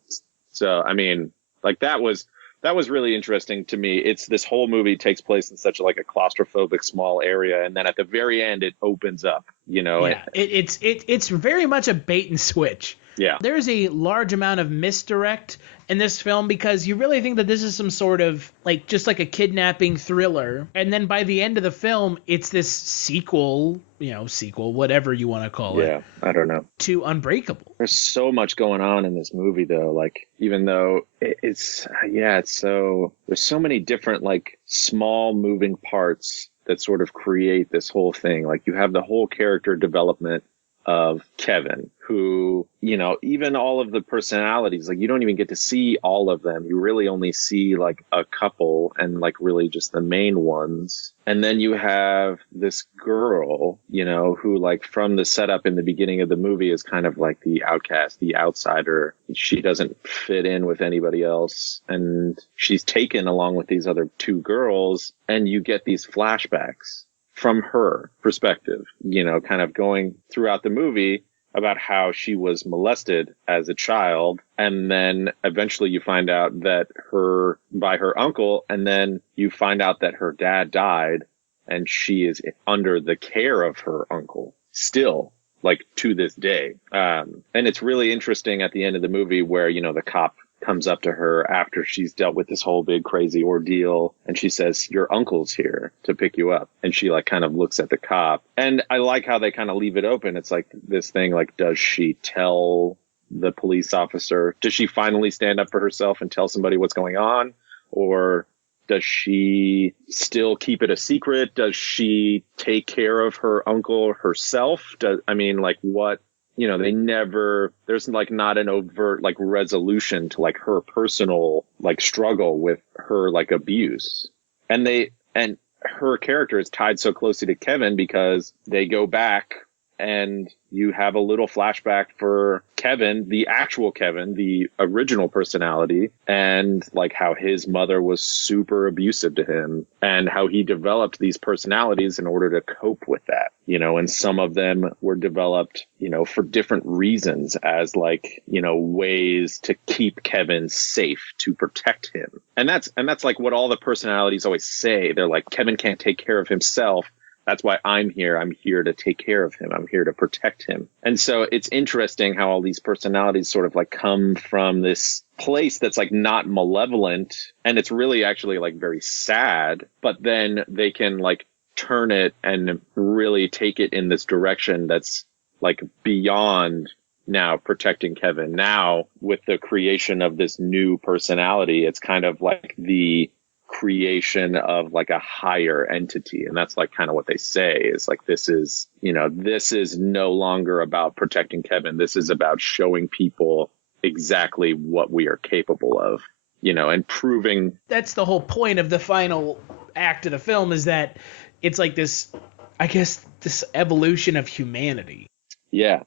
So, I mean, like that was really interesting to me. It's this whole movie takes place in such like a claustrophobic small area. And then at the very end, it opens up, Yeah, it's very much a bait and switch. Yeah. There's a large amount of misdirect in this film because you really think that this is some sort of like just like a kidnapping thriller. And then by the end of the film, it's this sequel, whatever you want to call it. Yeah, I don't know. To Unbreakable. There's so much going on in this movie, though. Like, even though there's so many different like small moving parts that sort of create this whole thing. Like, you have the whole character development of Kevin, who, even all of the personalities, like you don't even get to see all of them. You really only see like a couple, and like really just the main ones. And then you have this girl, who like from the setup in the beginning of the movie is kind of like the outcast, the outsider. She doesn't fit in with anybody else. And she's taken along with these other two girls, and you get these flashbacks from her perspective, kind of going throughout the movie about how she was molested as a child. And then eventually you find out that by her uncle, and then you find out that her dad died and she is under the care of her uncle still, like to this day. And it's really interesting at the end of the movie where, the cop comes up to her after she's dealt with this whole big crazy ordeal, and she says, "Your uncle's here to pick you up." And she like kind of looks at the cop, and I like how they kind of leave it open. It's like this thing, like, does she tell the police officer? Does she finally stand up for herself and tell somebody what's going on? Or does she still keep it a secret? Does she take care of her uncle herself? There's like not an overt like resolution to like her personal like struggle with her like abuse. And her character is tied so closely to Kevin because they go back and you have a little flashback for Kevin, the actual Kevin, the original personality, and like how his mother was super abusive to him and how he developed these personalities in order to cope with that, and some of them were developed, for different reasons as like, ways to keep Kevin safe, to protect him. And that's like what all the personalities always say. They're like, Kevin can't take care of himself. That's why I'm here. I'm here to take care of him. I'm here to protect him. And so it's interesting how all these personalities sort of like come from this place that's like not malevolent. And it's really actually like very sad, but then they can like turn it and really take it in this direction that's like beyond now protecting Kevin. Now with the creation of this new personality, it's kind of like the creation of like a higher entity. And that's like kind of what they say is like, this is no longer about protecting Kevin. This is about showing people exactly what we are capable of, and proving. That's the whole point of the final act of the film, is that it's like this, I guess, this evolution of humanity. Yeah.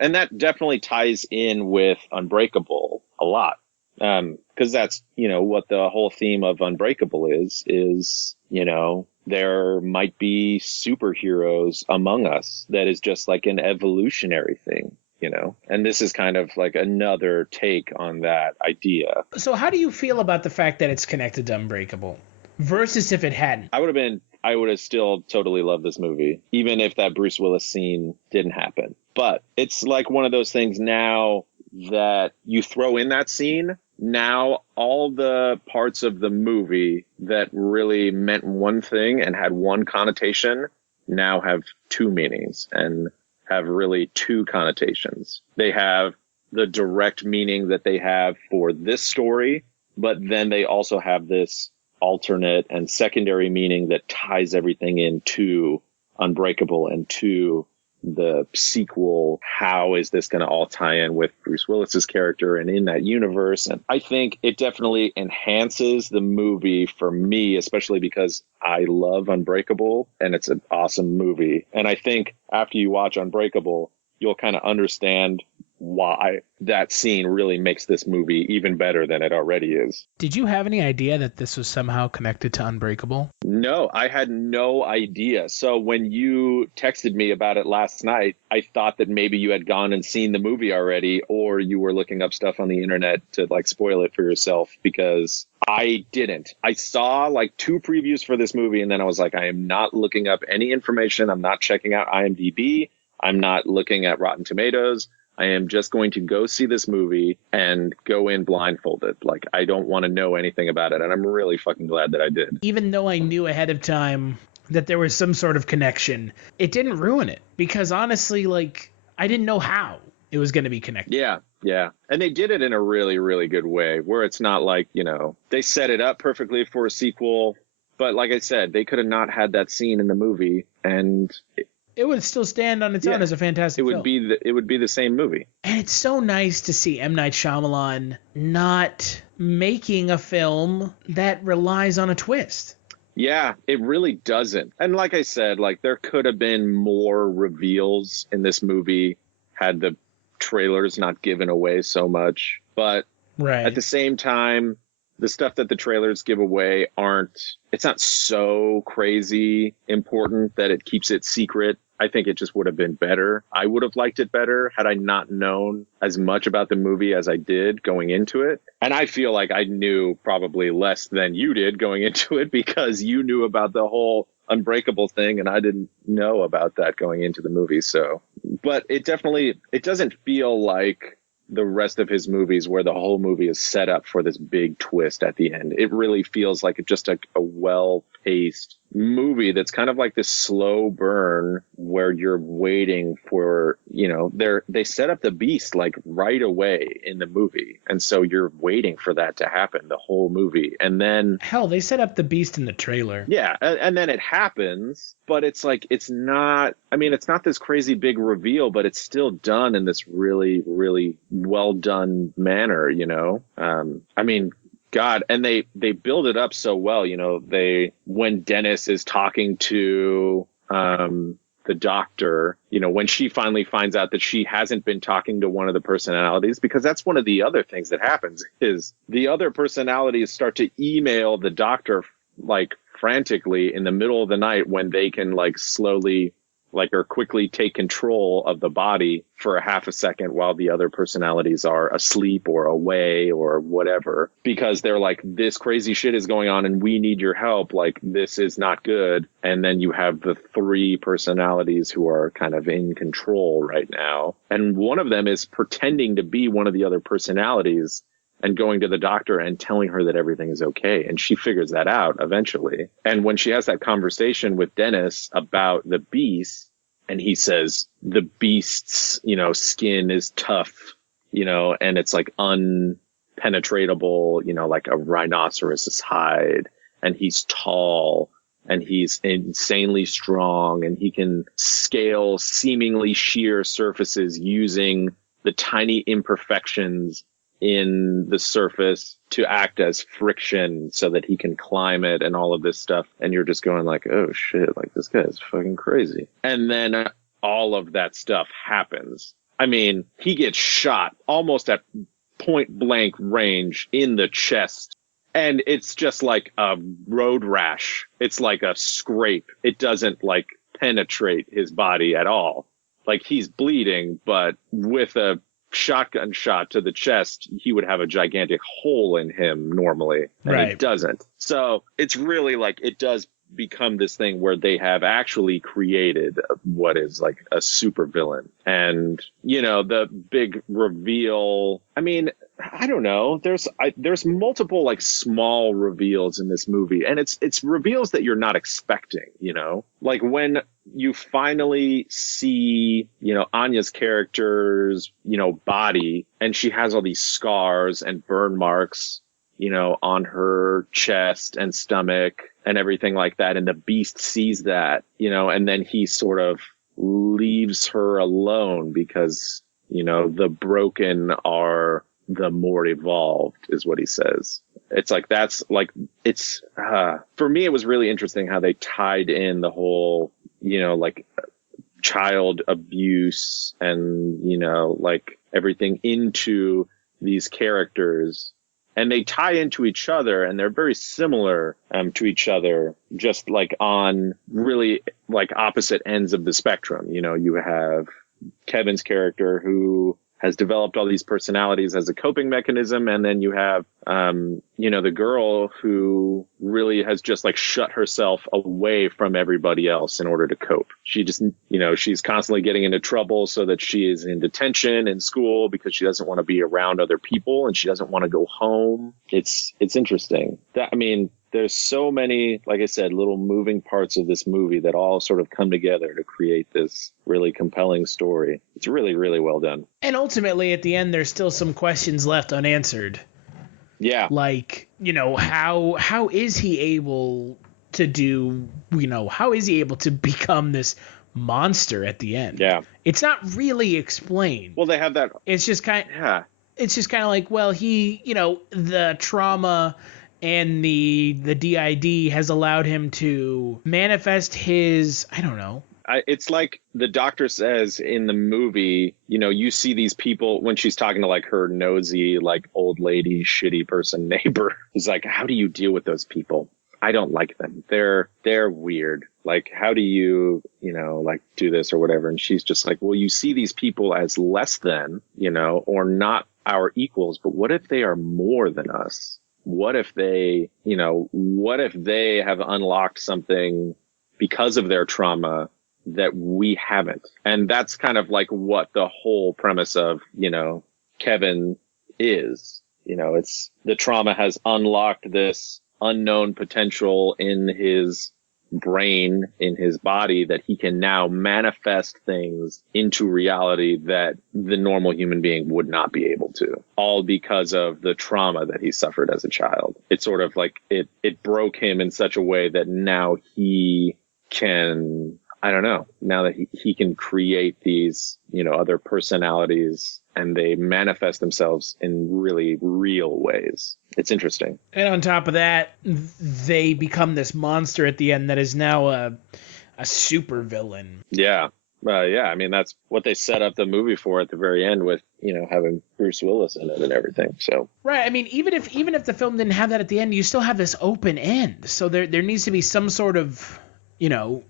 And that definitely ties in with Unbreakable a lot. Because that's, what the whole theme of Unbreakable is, there might be superheroes among us. That is just like an evolutionary thing, and this is kind of like another take on that idea. So how do you feel about the fact that it's connected to Unbreakable versus if it hadn't? I would have still totally loved this movie, even if that Bruce Willis scene didn't happen. But it's like one of those things now that you throw in that scene. Now all the parts of the movie that really meant one thing and had one connotation now have two meanings and have really two connotations. They have the direct meaning that they have for this story, but then they also have this alternate and secondary meaning that ties everything into Unbreakable and to the sequel. How is this going to all tie in with Bruce Willis's character and in that universe? And I think it definitely enhances the movie for me, especially because I love Unbreakable and it's an awesome movie. And I think after you watch Unbreakable, you'll kind of understand why that scene really makes this movie even better than it already is. Did you have any idea that this was somehow connected to Unbreakable? No, I had no idea. So when you texted me about it last night, I thought that maybe you had gone and seen the movie already, or you were looking up stuff on the internet to like spoil it for yourself, because I didn't. I saw like 2 previews for this movie, and then I was like, I am not looking up any information. I'm not checking out IMDb. I'm not looking at Rotten Tomatoes. I am just going to go see this movie and go in blindfolded. Like, I don't want to know anything about it. And I'm really fucking glad that I did. Even though I knew ahead of time that there was some sort of connection, it didn't ruin it. Because honestly, like, I didn't know how it was going to be connected. Yeah. And they did it in a really, really good way, where it's not like, they set it up perfectly for a sequel. But like I said, they could have not had that scene in the movie, and it would still stand on its own as a fantastic film. It would be the same movie. And it's so nice to see M. Night Shyamalan not making a film that relies on a twist. Yeah, it really doesn't. And like I said, like, there could have been more reveals in this movie had the trailers not given away so much. But at the same time, the stuff that the trailers give away it's not so crazy important that it keeps it secret. I think it just would have been better. I would have liked it better had I not known as much about the movie as I did going into it. And I feel like I knew probably less than you did going into it, because you knew about the whole Unbreakable thing and I didn't know about that going into the movie. So, but it doesn't feel like the rest of his movies where the whole movie is set up for this big twist at the end. It really feels like just a well-paced movie that's kind of like this slow burn where you're waiting for, they set up the beast like right away in the movie. And so you're waiting for that to happen the whole movie. And then hell, they set up the beast in the trailer. Yeah. And then it happens, but it's like, it's not this crazy big reveal, but it's still done in this really, really well done manner, God, and they build it up so well, when Dennis is talking to the doctor, when she finally finds out that she hasn't been talking to one of the personalities, because that's one of the other things that happens is the other personalities start to email the doctor like frantically in the middle of the night when they can like slowly or quickly take control of the body for a half a second while the other personalities are asleep or away or whatever, because they're like, this crazy shit is going on and we need your help. Like, this is not good. And then you have the 3 personalities who are kind of in control right now. And one of them is pretending to be one of the other personalities and going to the doctor and telling her that everything is okay. And she figures that out eventually. And when she has that conversation with Dennis about the beast, and he says the beast's, skin is tough, and it's like unpenetratable, like a rhinoceros's hide, and he's tall and he's insanely strong and he can scale seemingly sheer surfaces using the tiny imperfections in the surface to act as friction so that he can climb it and all of this stuff. And you're just going like, oh shit, like this guy is fucking crazy. And then all of that stuff happens. I mean, he gets shot almost at point blank range in the chest. And it's just like a road rash. It's like a scrape. It doesn't like penetrate his body at all. Like he's bleeding, but with a shotgun shot to the chest, he would have a gigantic hole in him normally. And right. It doesn't. So it's really like it does become this thing where they have actually created what is like a super villain. And, you know, the big reveal, I mean, I don't know. There's multiple like small reveals in this movie, and it's reveals that you're not expecting, you know, like when you finally see, you know, Anya's character's, you know, body, and she has all these scars and burn marks, you know, on her chest and stomach and everything like that. And the beast sees that, you know, and then he sort of leaves her alone because, you know, the broken are the more evolved is what he says. It's like, that's like, it's, for me, it was really interesting how they tied in the whole, you know, like child abuse and, you know, like everything into these characters. And they tie into each other, and they're very similar to each other, just like on really like opposite ends of the spectrum. You know, you have Kevin's character who has developed all these personalities as a coping mechanism. And then you have, you know, the girl who really has just like shut herself away from everybody else in order to cope. She just, you know, she's constantly getting into trouble so that she is in detention in school because she doesn't want to be around other people and she doesn't want to go home. It's interesting. I mean, there's so many, like I said, little moving parts of this movie that all sort of come together to create this really compelling story. It's really, really well done. And ultimately, at the end, there's still some questions left unanswered. Yeah. Like, you know, how is he able to do, you know, how is he able to become this monster at the end? Yeah. It's not really explained. Well, they have that. It's just kind of, yeah. It's just kind of like, well, he, you know, the trauma and the DID has allowed him to manifest his, I don't know. It's like the doctor says in the movie, you know, you see these people when she's talking to like her nosy, like old lady, shitty person neighbor. He's like, how do you deal with those people? I don't like them. They're weird. Like, how do you, you know, like do this or whatever? And she's just like, well, you see these people as less than, you know, or not our equals. But what if they are more than us? What if they, you know, what if they have unlocked something because of their trauma that we haven't? And that's kind of like what the whole premise of, you know, Kevin is. You know, it's the trauma has unlocked this unknown potential in his brain, in his body, that he can now manifest things into reality that the normal human being would not be able to, all because of the trauma that he suffered as a child. It's sort of like it broke him in such a way that now he can, I don't know, now that he can create these, you know, other personalities and they manifest themselves in really real ways. It's interesting. And on top of that, they become this monster at the end that is now a super villain. Yeah. Yeah. I mean, that's what they set up the movie for at the very end with, you know, having Bruce Willis in it and everything. So. Right. I mean, even if the film didn't have that at the end, you still have this open end. So there needs to be some sort of, you know,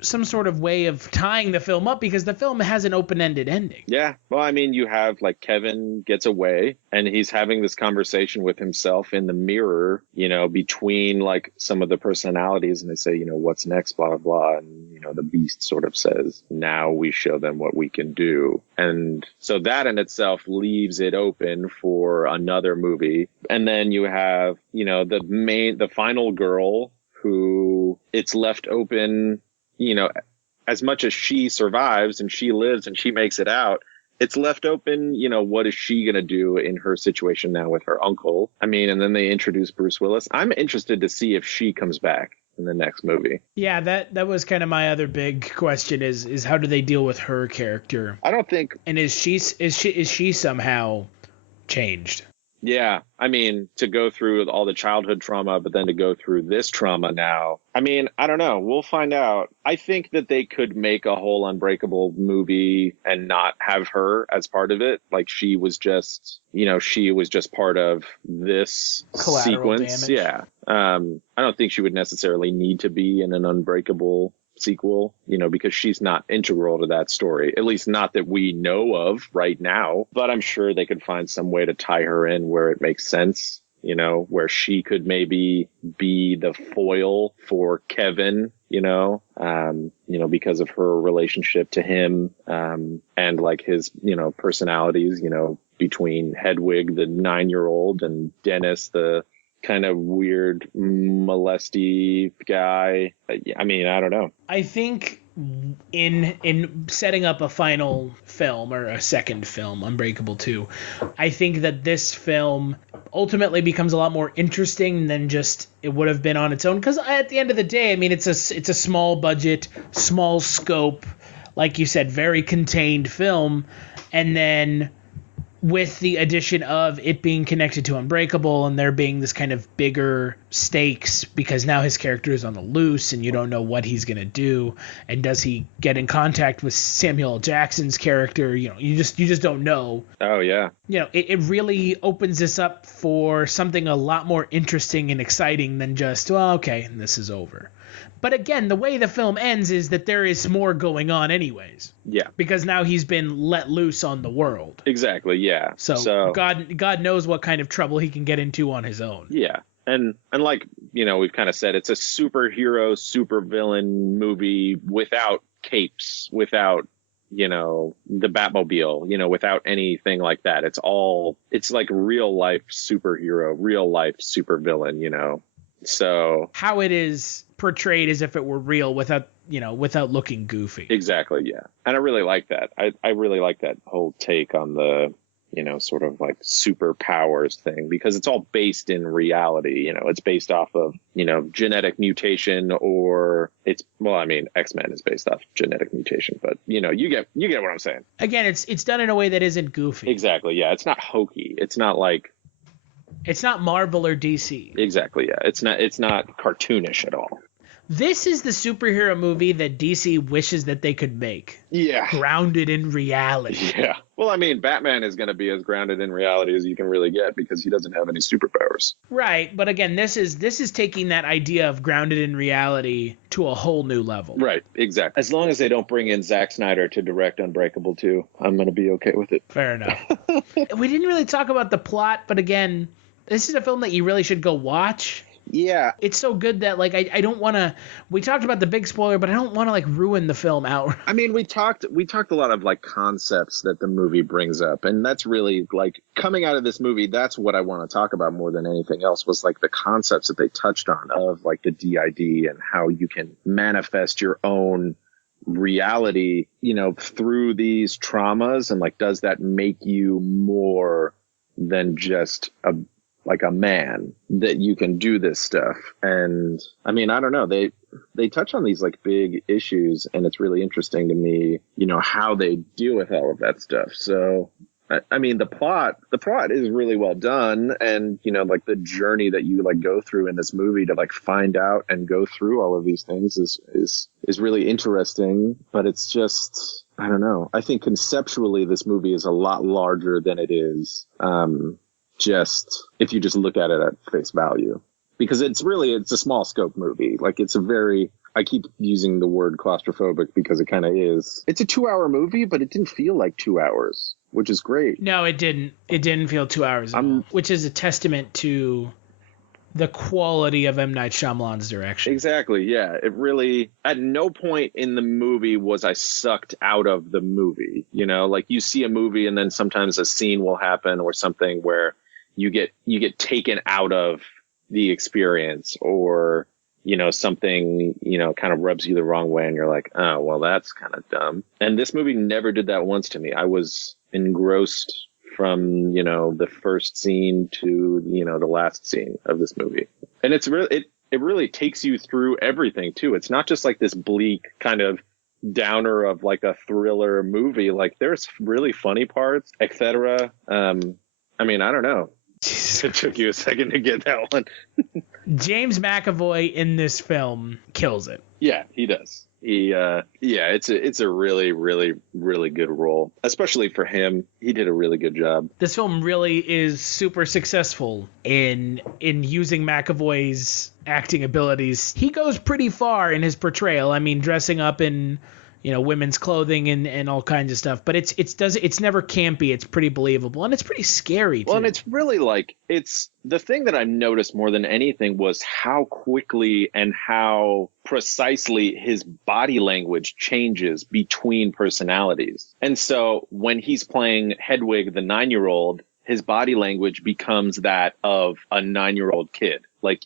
some sort of way of tying the film up because the film has an open-ended ending. Yeah. Well, I mean, you have like Kevin gets away and he's having this conversation with himself in the mirror, you know, between like some of the personalities, and they say, you know, what's next, blah, blah, blah. And, you know, the beast sort of says, now we show them what we can do. And so that in itself leaves it open for another movie. And then you have, you know, the final girl who it's left open, you know, as much as she survives and she lives and she makes it out, it's left open, you know, what is she going to do in her situation now with her uncle? I mean, and then they introduce Bruce Willis. I'm interested to see if she comes back in the next movie. Yeah, that was kind of my other big question is how do they deal with her character? I don't think. And is she somehow changed. Yeah, I mean, to go through all the childhood trauma, but then to go through this trauma now. I mean, I don't know. We'll find out. I think that they could make a whole Unbreakable movie and not have her as part of it. Like she was just part of this Collateral sequence. damage. Yeah. I don't think she would necessarily need to be in an Unbreakable sequel, because she's not integral to that story, at least not that we know of right now. But I'm sure they could find some way to tie her in where it makes sense, where she could maybe be the foil for Kevin, because of her relationship to him, and like his, personalities, between Hedwig, the 9-year-old, and Dennis, the kind of weird molesty guy. I mean, I don't know. I think in setting up a final film or a second film, Unbreakable 2, I think that this film ultimately becomes a lot more interesting than just it would have been on its own. Because at the end of the day, I mean, it's a small budget, small scope, like you said, very contained film. And then with the addition of it being connected to Unbreakable and there being this kind of bigger stakes because now his character is on the loose and you don't know what he's going to do. And does he get in contact with Samuel L. Jackson's character? You just don't know. Oh, yeah. It really opens this up for something a lot more interesting and exciting than just, well, okay, and this is over. But again, the way the film ends is that there is more going on anyways. Yeah. Because now he's been let loose on the world. Exactly, yeah. So God knows what kind of trouble he can get into on his own. Yeah. And like, we've kind of said, it's a superhero, supervillain movie without capes, without, the Batmobile, without anything like that. It's like real life superhero, real life supervillain, So how it is portrayed as if it were real without looking goofy. Exactly, yeah. And I really like that. I really like that whole take on the, sort of like superpowers thing, because it's all based in reality. It's based off of, genetic mutation, or X-Men is based off genetic mutation, but you get what I'm saying. Again, it's done in a way that isn't goofy. Exactly, yeah. It's not hokey. It's not like, it's not Marvel or DC. Exactly, yeah. It's not cartoonish at all. This is the superhero movie that DC wishes that they could make. Yeah. Grounded in reality. Yeah. Well, I mean, Batman is going to be as grounded in reality as you can really get because he doesn't have any superpowers. Right, but again, this is taking that idea of grounded in reality to a whole new level. Right, exactly. As long as they don't bring in Zack Snyder to direct Unbreakable 2, I'm going to be okay with it. Fair enough. We didn't really talk about the plot, but again, this is a film that you really should go watch. Yeah. It's so good that, like, I don't want to... We talked about the big spoiler, but I don't want to, like, ruin the film out. I mean, we talked a lot of, like, concepts that the movie brings up, and that's really, like, coming out of this movie, that's what I want to talk about more than anything else, was, like, the concepts that they touched on of, like, the DID and how you can manifest your own reality, through these traumas, and, like, does that make you more than just a man, that you can do this stuff. And I mean, I don't know, they touch on these like big issues, and it's really interesting to me, how they deal with all of that stuff. So I mean, the plot is really well done, and like the journey that you like go through in this movie to like find out and go through all of these things is really interesting. But it's just, I don't know, I think conceptually this movie is a lot larger than it is just if you just look at it at face value, because it's a small scope movie. Like I keep using the word claustrophobic because it kind of is. It's a 2-hour movie, but it didn't feel like 2 hours, which is great. No, it didn't. It didn't feel 2 hours, which is a testament to the quality of M. Night Shyamalan's direction. Exactly, yeah. It really, at no point in the movie was I sucked out of the movie. Like you see a movie and then sometimes a scene will happen or something where you get taken out of the experience, or something kind of rubs you the wrong way and you're like, oh well, that's kind of dumb. And this movie never did that once to me. I was engrossed from the first scene to the last scene of this movie, and it's really it really takes you through everything too. It's not just like this bleak kind of downer of like a thriller movie. Like there's really funny parts, etc. I mean, I don't know. It took you a second to get that one. James McAvoy in this film kills it. Yeah, he does. It's a really, really, really good role, especially for him. He did a really good job. This film really is super successful in using McAvoy's acting abilities. He goes pretty far in his portrayal. I mean, dressing up in, women's clothing and all kinds of stuff, but it's never campy. It's pretty believable, and it's pretty scary too. Well, and it's really it's the thing that I noticed more than anything was how quickly and how precisely his body language changes between personalities. And so when he's playing Hedwig, the 9-year-old, his body language becomes that of a 9-year-old kid,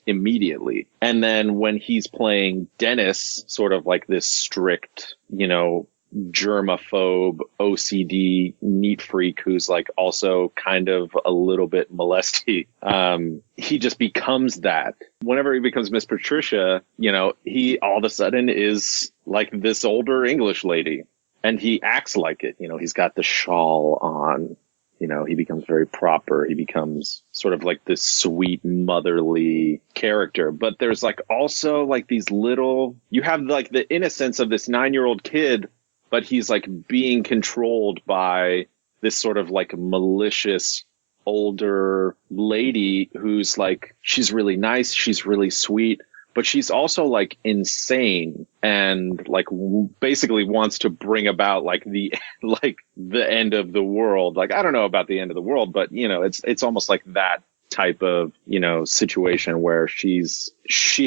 immediately. And then when he's playing Dennis, sort of like this strict, germaphobe, OCD, neat freak who's also kind of a little bit molesty, he just becomes that. Whenever he becomes Miss Patricia, he all of a sudden is like this older English lady, and he acts like it. He's got the shawl on. He becomes very proper. He becomes sort of like this sweet motherly character. But there's also these little, you have the innocence of this 9-year-old kid, but he's being controlled by this sort of malicious older lady who's she's really nice. She's really sweet. But she's also insane and basically wants to bring about the end of the world. I don't know about the end of the world, but it's almost like that type of situation where she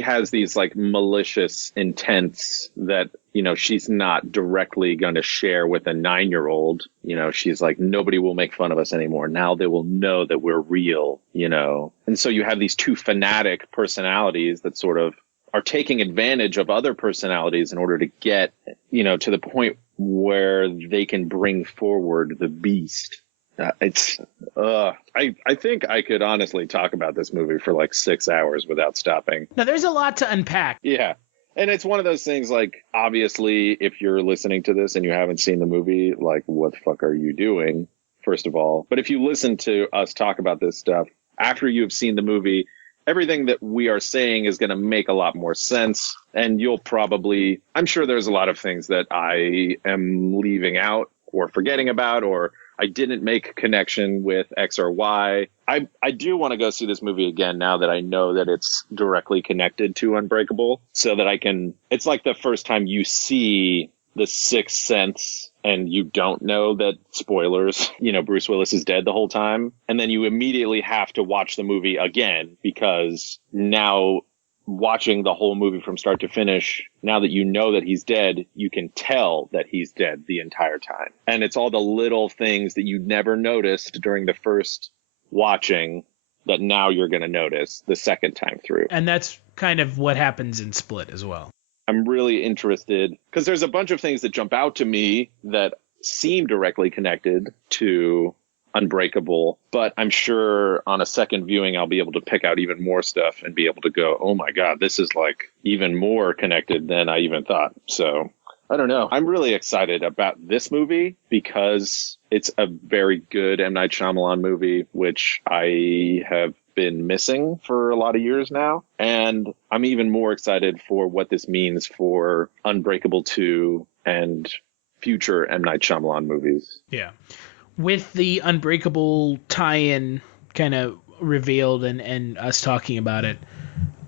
has these malicious intents that she's not directly going to share with a 9-year-old. She's nobody will make fun of us anymore. Now they will know that we're real. And so you have these two fanatic personalities that sort of are taking advantage of other personalities in order to get to the point where they can bring forward the beast. I think I could honestly talk about this movie for 6 hours without stopping. Now, there's a lot to unpack. Yeah. And it's one of those things obviously, if you're listening to this and you haven't seen the movie, what the fuck are you doing, first of all? But if you listen to us talk about this stuff after you've seen the movie, everything that we are saying is going to make a lot more sense. And you'll probably, I'm sure there's a lot of things that I am leaving out or forgetting about, or I didn't make connection with X or Y. I do want to go see this movie again now that I know that it's directly connected to Unbreakable, so that I can, it's like the first time you see The Sixth Sense and you don't know that, spoilers, Bruce Willis is dead the whole time. And then you immediately have to watch the movie again, because now watching the whole movie from start to finish, now that you know that he's dead, you can tell that he's dead the entire time. And it's all the little things that you never noticed during the first watching that now you're going to notice the second time through. And that's kind of what happens in Split as well. I'm really interested because there's a bunch of things that jump out to me that seem directly connected to Unbreakable, but I'm sure on a second viewing I'll be able to pick out even more stuff and be able to go, oh my god, this is even more connected than I even thought. So I don't know. I'm really excited about this movie because it's a very good M. Night Shyamalan movie, which I have been missing for a lot of years now. And I'm even more excited for what this means for Unbreakable 2 and future M. Night Shyamalan movies. Yeah. With the Unbreakable tie-in kind of revealed and us talking about it,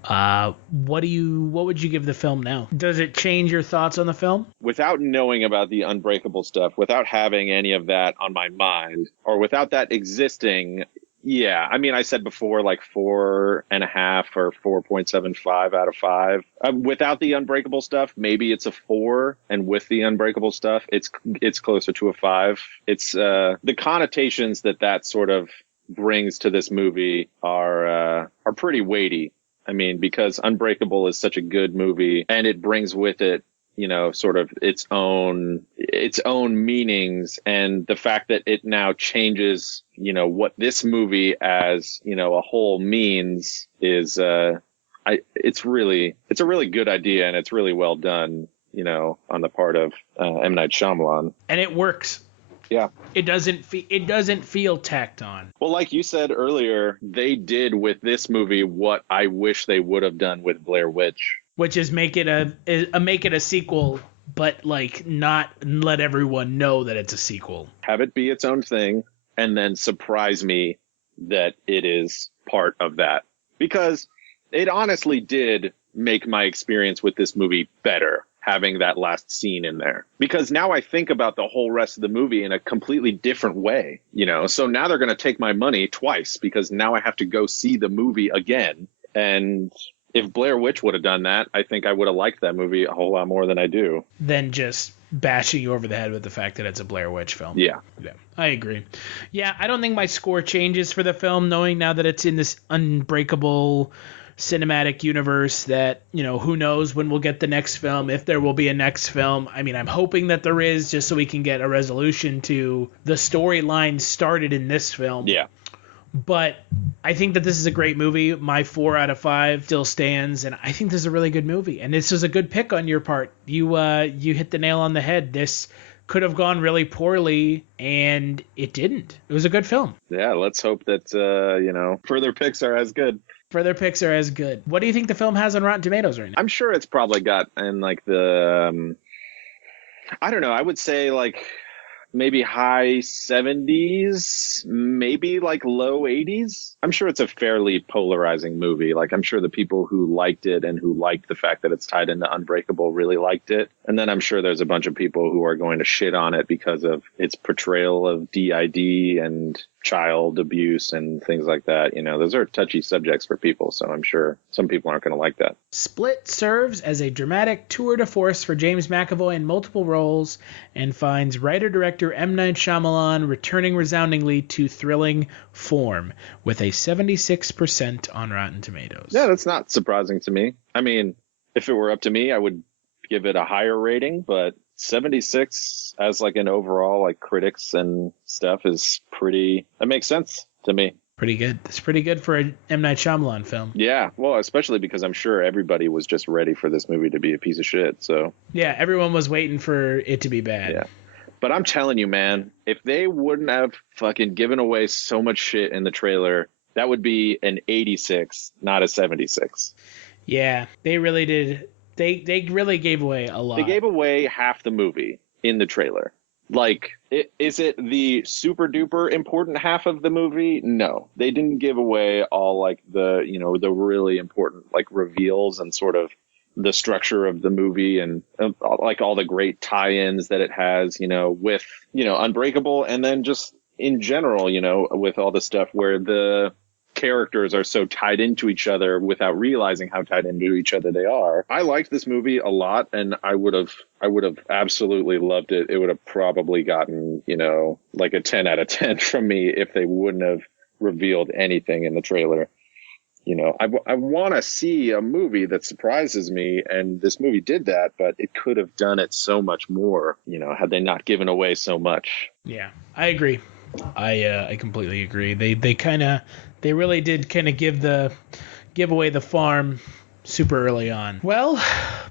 what would you give the film now? Does it change your thoughts on the film? Without knowing about the Unbreakable stuff, without having any of that on my mind, or without that existing, yeah. I mean, I said before 4.5 or 4.75 out of 5. Without the Unbreakable stuff, maybe it's a 4, and with the Unbreakable stuff, it's closer to a 5. It's the connotations that sort of brings to this movie are pretty weighty. I mean, because Unbreakable is such a good movie, and it brings with it, sort of its own meanings, and the fact that it now changes, what this movie as, a whole means is, it's a really good idea, and it's really well done, on the part of M. Night Shyamalan. And it works. Yeah. It doesn't feel tacked on. Well, like you said earlier, they did with this movie what I wish they would have done with Blair Witch. Which is make it a sequel, but like not let everyone know that it's a sequel. Have it be its own thing, and then surprise me that it is part of that. Because it honestly did make my experience with this movie better, having that last scene in there. Because now I think about the whole rest of the movie in a completely different way, you know? So now they're going to take my money twice, because now I have to go see the movie again. And if Blair Witch would have done that, I think I would have liked that movie a whole lot more than I do. Than just bashing you over the head with the fact that it's a Blair Witch film. Yeah. I agree. Yeah, I don't think my score changes for the film, knowing now that it's in this unbreakable cinematic universe that, you know, who knows when we'll get the next film, if there will be a next film. I mean, I'm hoping that there is, just so we can get a resolution to the storyline started in this film. Yeah. But I think that this is a great movie. My 4 out of 5 still stands, and I think this is a really good movie. And this was a good pick on your part. You hit the nail on the head. This could have gone really poorly, and it didn't. It was a good film. Yeah, let's hope that, further picks are as good. Further picks are as good. What do you think the film has on Rotten Tomatoes right now? I'm sure it's probably got in like the, I don't know, I would say like maybe high 70s, maybe like low 80s. I'm sure it's a fairly polarizing movie. Like, I'm sure the people who liked it and who liked the fact that it's tied into Unbreakable really liked it. And then I'm sure there's a bunch of people who are going to shit on it because of its portrayal of DID and child abuse and things like that. You know, those are touchy subjects for people, so I'm sure some people aren't going to like that. Split serves as a dramatic tour de force for James McAvoy in multiple roles and finds writer-director M. Night Shyamalan returning resoundingly to thrilling form with a 76% on Rotten Tomatoes. Yeah, that's not surprising to me. I mean, if it were up to me, I would give it a higher rating, but 76 as like an overall like critics and stuff is pretty, that makes sense to me. Pretty good. It's pretty good for an M. Night Shyamalan film. Yeah, well, especially because I'm sure everybody was just ready for this movie to be a piece of shit. So yeah, everyone was waiting for it to be bad. Yeah, but I'm telling you, man, if they wouldn't have fucking given away so much shit in the trailer, that would be an 86, not a 76. Yeah, they really did. They really gave away a lot. They gave away half the movie in the trailer. Like, is it the super duper important half of the movie? No, they didn't give away all like the really important like reveals and sort of the structure of the movie and like all the great tie-ins that it has, with, Unbreakable. And then just in general, with all the stuff where the characters are so tied into each other without realizing how tied into each other they are. I liked this movie a lot, and I would have absolutely loved it. It would have probably gotten, like a 10 out of 10 from me if they wouldn't have revealed anything in the trailer. I want to see a movie that surprises me, and this movie did that, but it could have done it so much more, had they not given away so much. Yeah, I agree. I completely agree. They really did kind of give away the farm super early on. Well,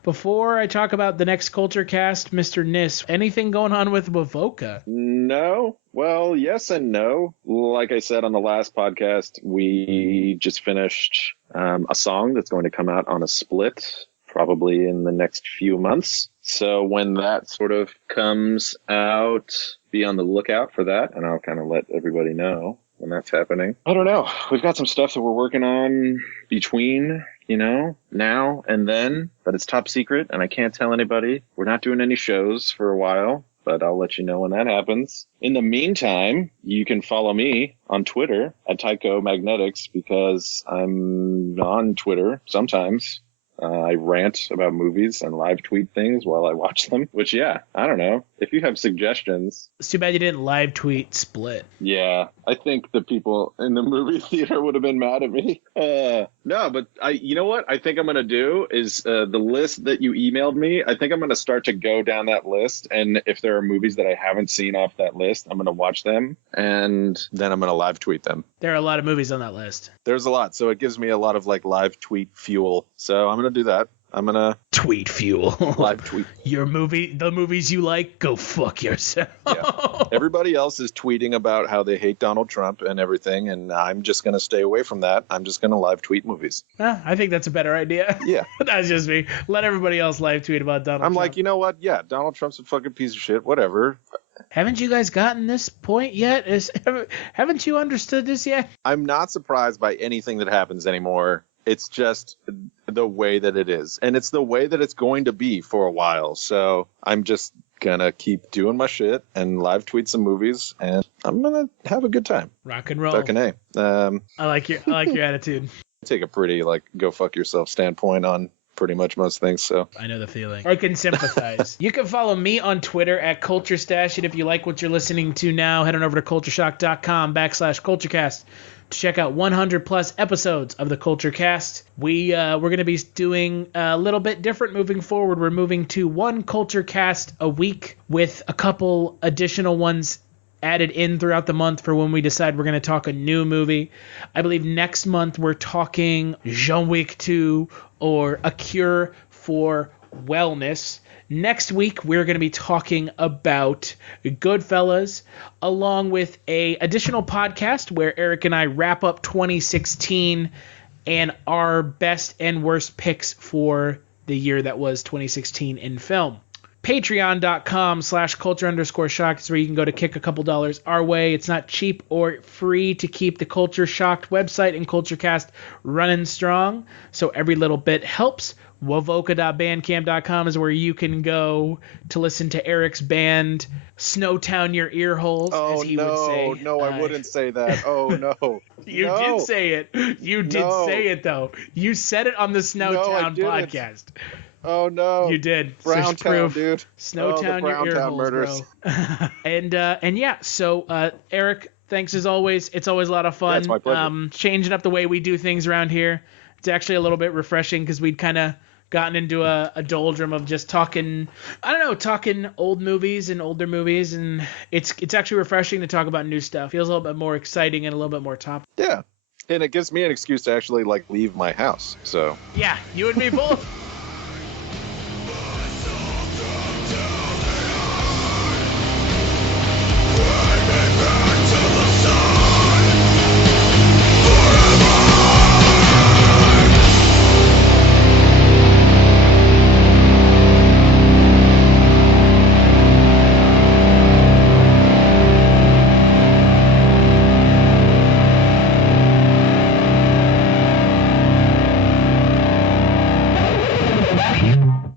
before I talk about the next Kulturecast, Mr. Nis, anything going on with Wovoka? No. Well, yes and no. Like I said on the last podcast, we just finished a song that's going to come out on a split probably in the next few months. So when that sort of comes out, be on the lookout for that, and I'll kind of let everybody know when that's happening. I don't know. We've got some stuff that we're working on between, now and then, but it's top secret, and I can't tell anybody. We're not doing any shows for a while, but I'll let you know when that happens. In the meantime, you can follow me on Twitter at Tycho Magnetics, because I'm on Twitter sometimes. I rant about movies and live tweet things while I watch them, which, yeah, I don't know. If you have suggestions. It's too bad you didn't live tweet Split. Yeah, I think the people in the movie theater would have been mad at me. No, but you know what I think I'm going to do is the list that you emailed me, I think I'm going to start to go down that list. And if there are movies that I haven't seen off that list, I'm going to watch them. And then I'm going to live tweet them. There are a lot of movies on that list. There's a lot. So it gives me a lot of like live tweet fuel. So I'm going to do that. I'm gonna tweet fuel. Live tweet. The movies you like, go fuck yourself. Yeah. Everybody else is tweeting about how they hate Donald Trump and everything, and I'm just gonna stay away from that. I'm just gonna live tweet movies. I think that's a better idea. Yeah. That's just me. Let everybody else live tweet about Donald Trump. I'm like, you know what? Yeah, Donald Trump's a fucking piece of shit. Whatever. Haven't you guys gotten this point yet? Haven't you understood this yet? I'm not surprised by anything that happens anymore. It's just the way that it is. And it's the way that it's going to be for a while. So I'm just going to keep doing my shit and live tweet some movies. And I'm going to have a good time. Rock and roll. Fucking A. I like your attitude. I take a pretty, go fuck yourself standpoint on pretty much most things, so I know the feeling. I can sympathize. You can follow me on Twitter at Kulturestash, and if you like what you're listening to now, head on over to cultureshock.com/Kulturecast to check out 100 plus episodes of the Kulturecast. We're going to be doing a little bit different moving forward. We're moving to one Kulturecast a week with a couple additional ones added in throughout the month for when we decide we're going to talk a new movie. I believe next month we're talking John Wick 2 or A Cure for Wellness. Next week we're going to be talking about Goodfellas, along with a additional podcast where Eric and I wrap up 2016 and our best and worst picks for the year that was 2016 in film. Patreon.com/culture_shocked is where you can go to kick a couple dollars our way. It's not cheap or free to keep the Culture Shocked website and Kulturecast running strong, so every little bit helps. Wovoka.bandcamp.com is where you can go to listen to Eric's band, Snowtown Your Earholes, as he would say. No, I wouldn't say that. Oh, no. You did say it. You did say it, though. You said it on the Snowtown podcast. Oh, no. You did. Browntown, dude. Snowtown, your earholes, murders. Bro. and yeah, so Eric, thanks as always. It's always a lot of fun. Yeah, it's my pleasure. Changing up the way we do things around here. It's actually a little bit refreshing because we'd kind of gotten into a doldrum of just talking old movies and older movies, and it's actually refreshing to talk about new stuff. Feels a little bit more exciting and a little bit more topical. Yeah, and it gives me an excuse to actually leave my house. So yeah, you and me both.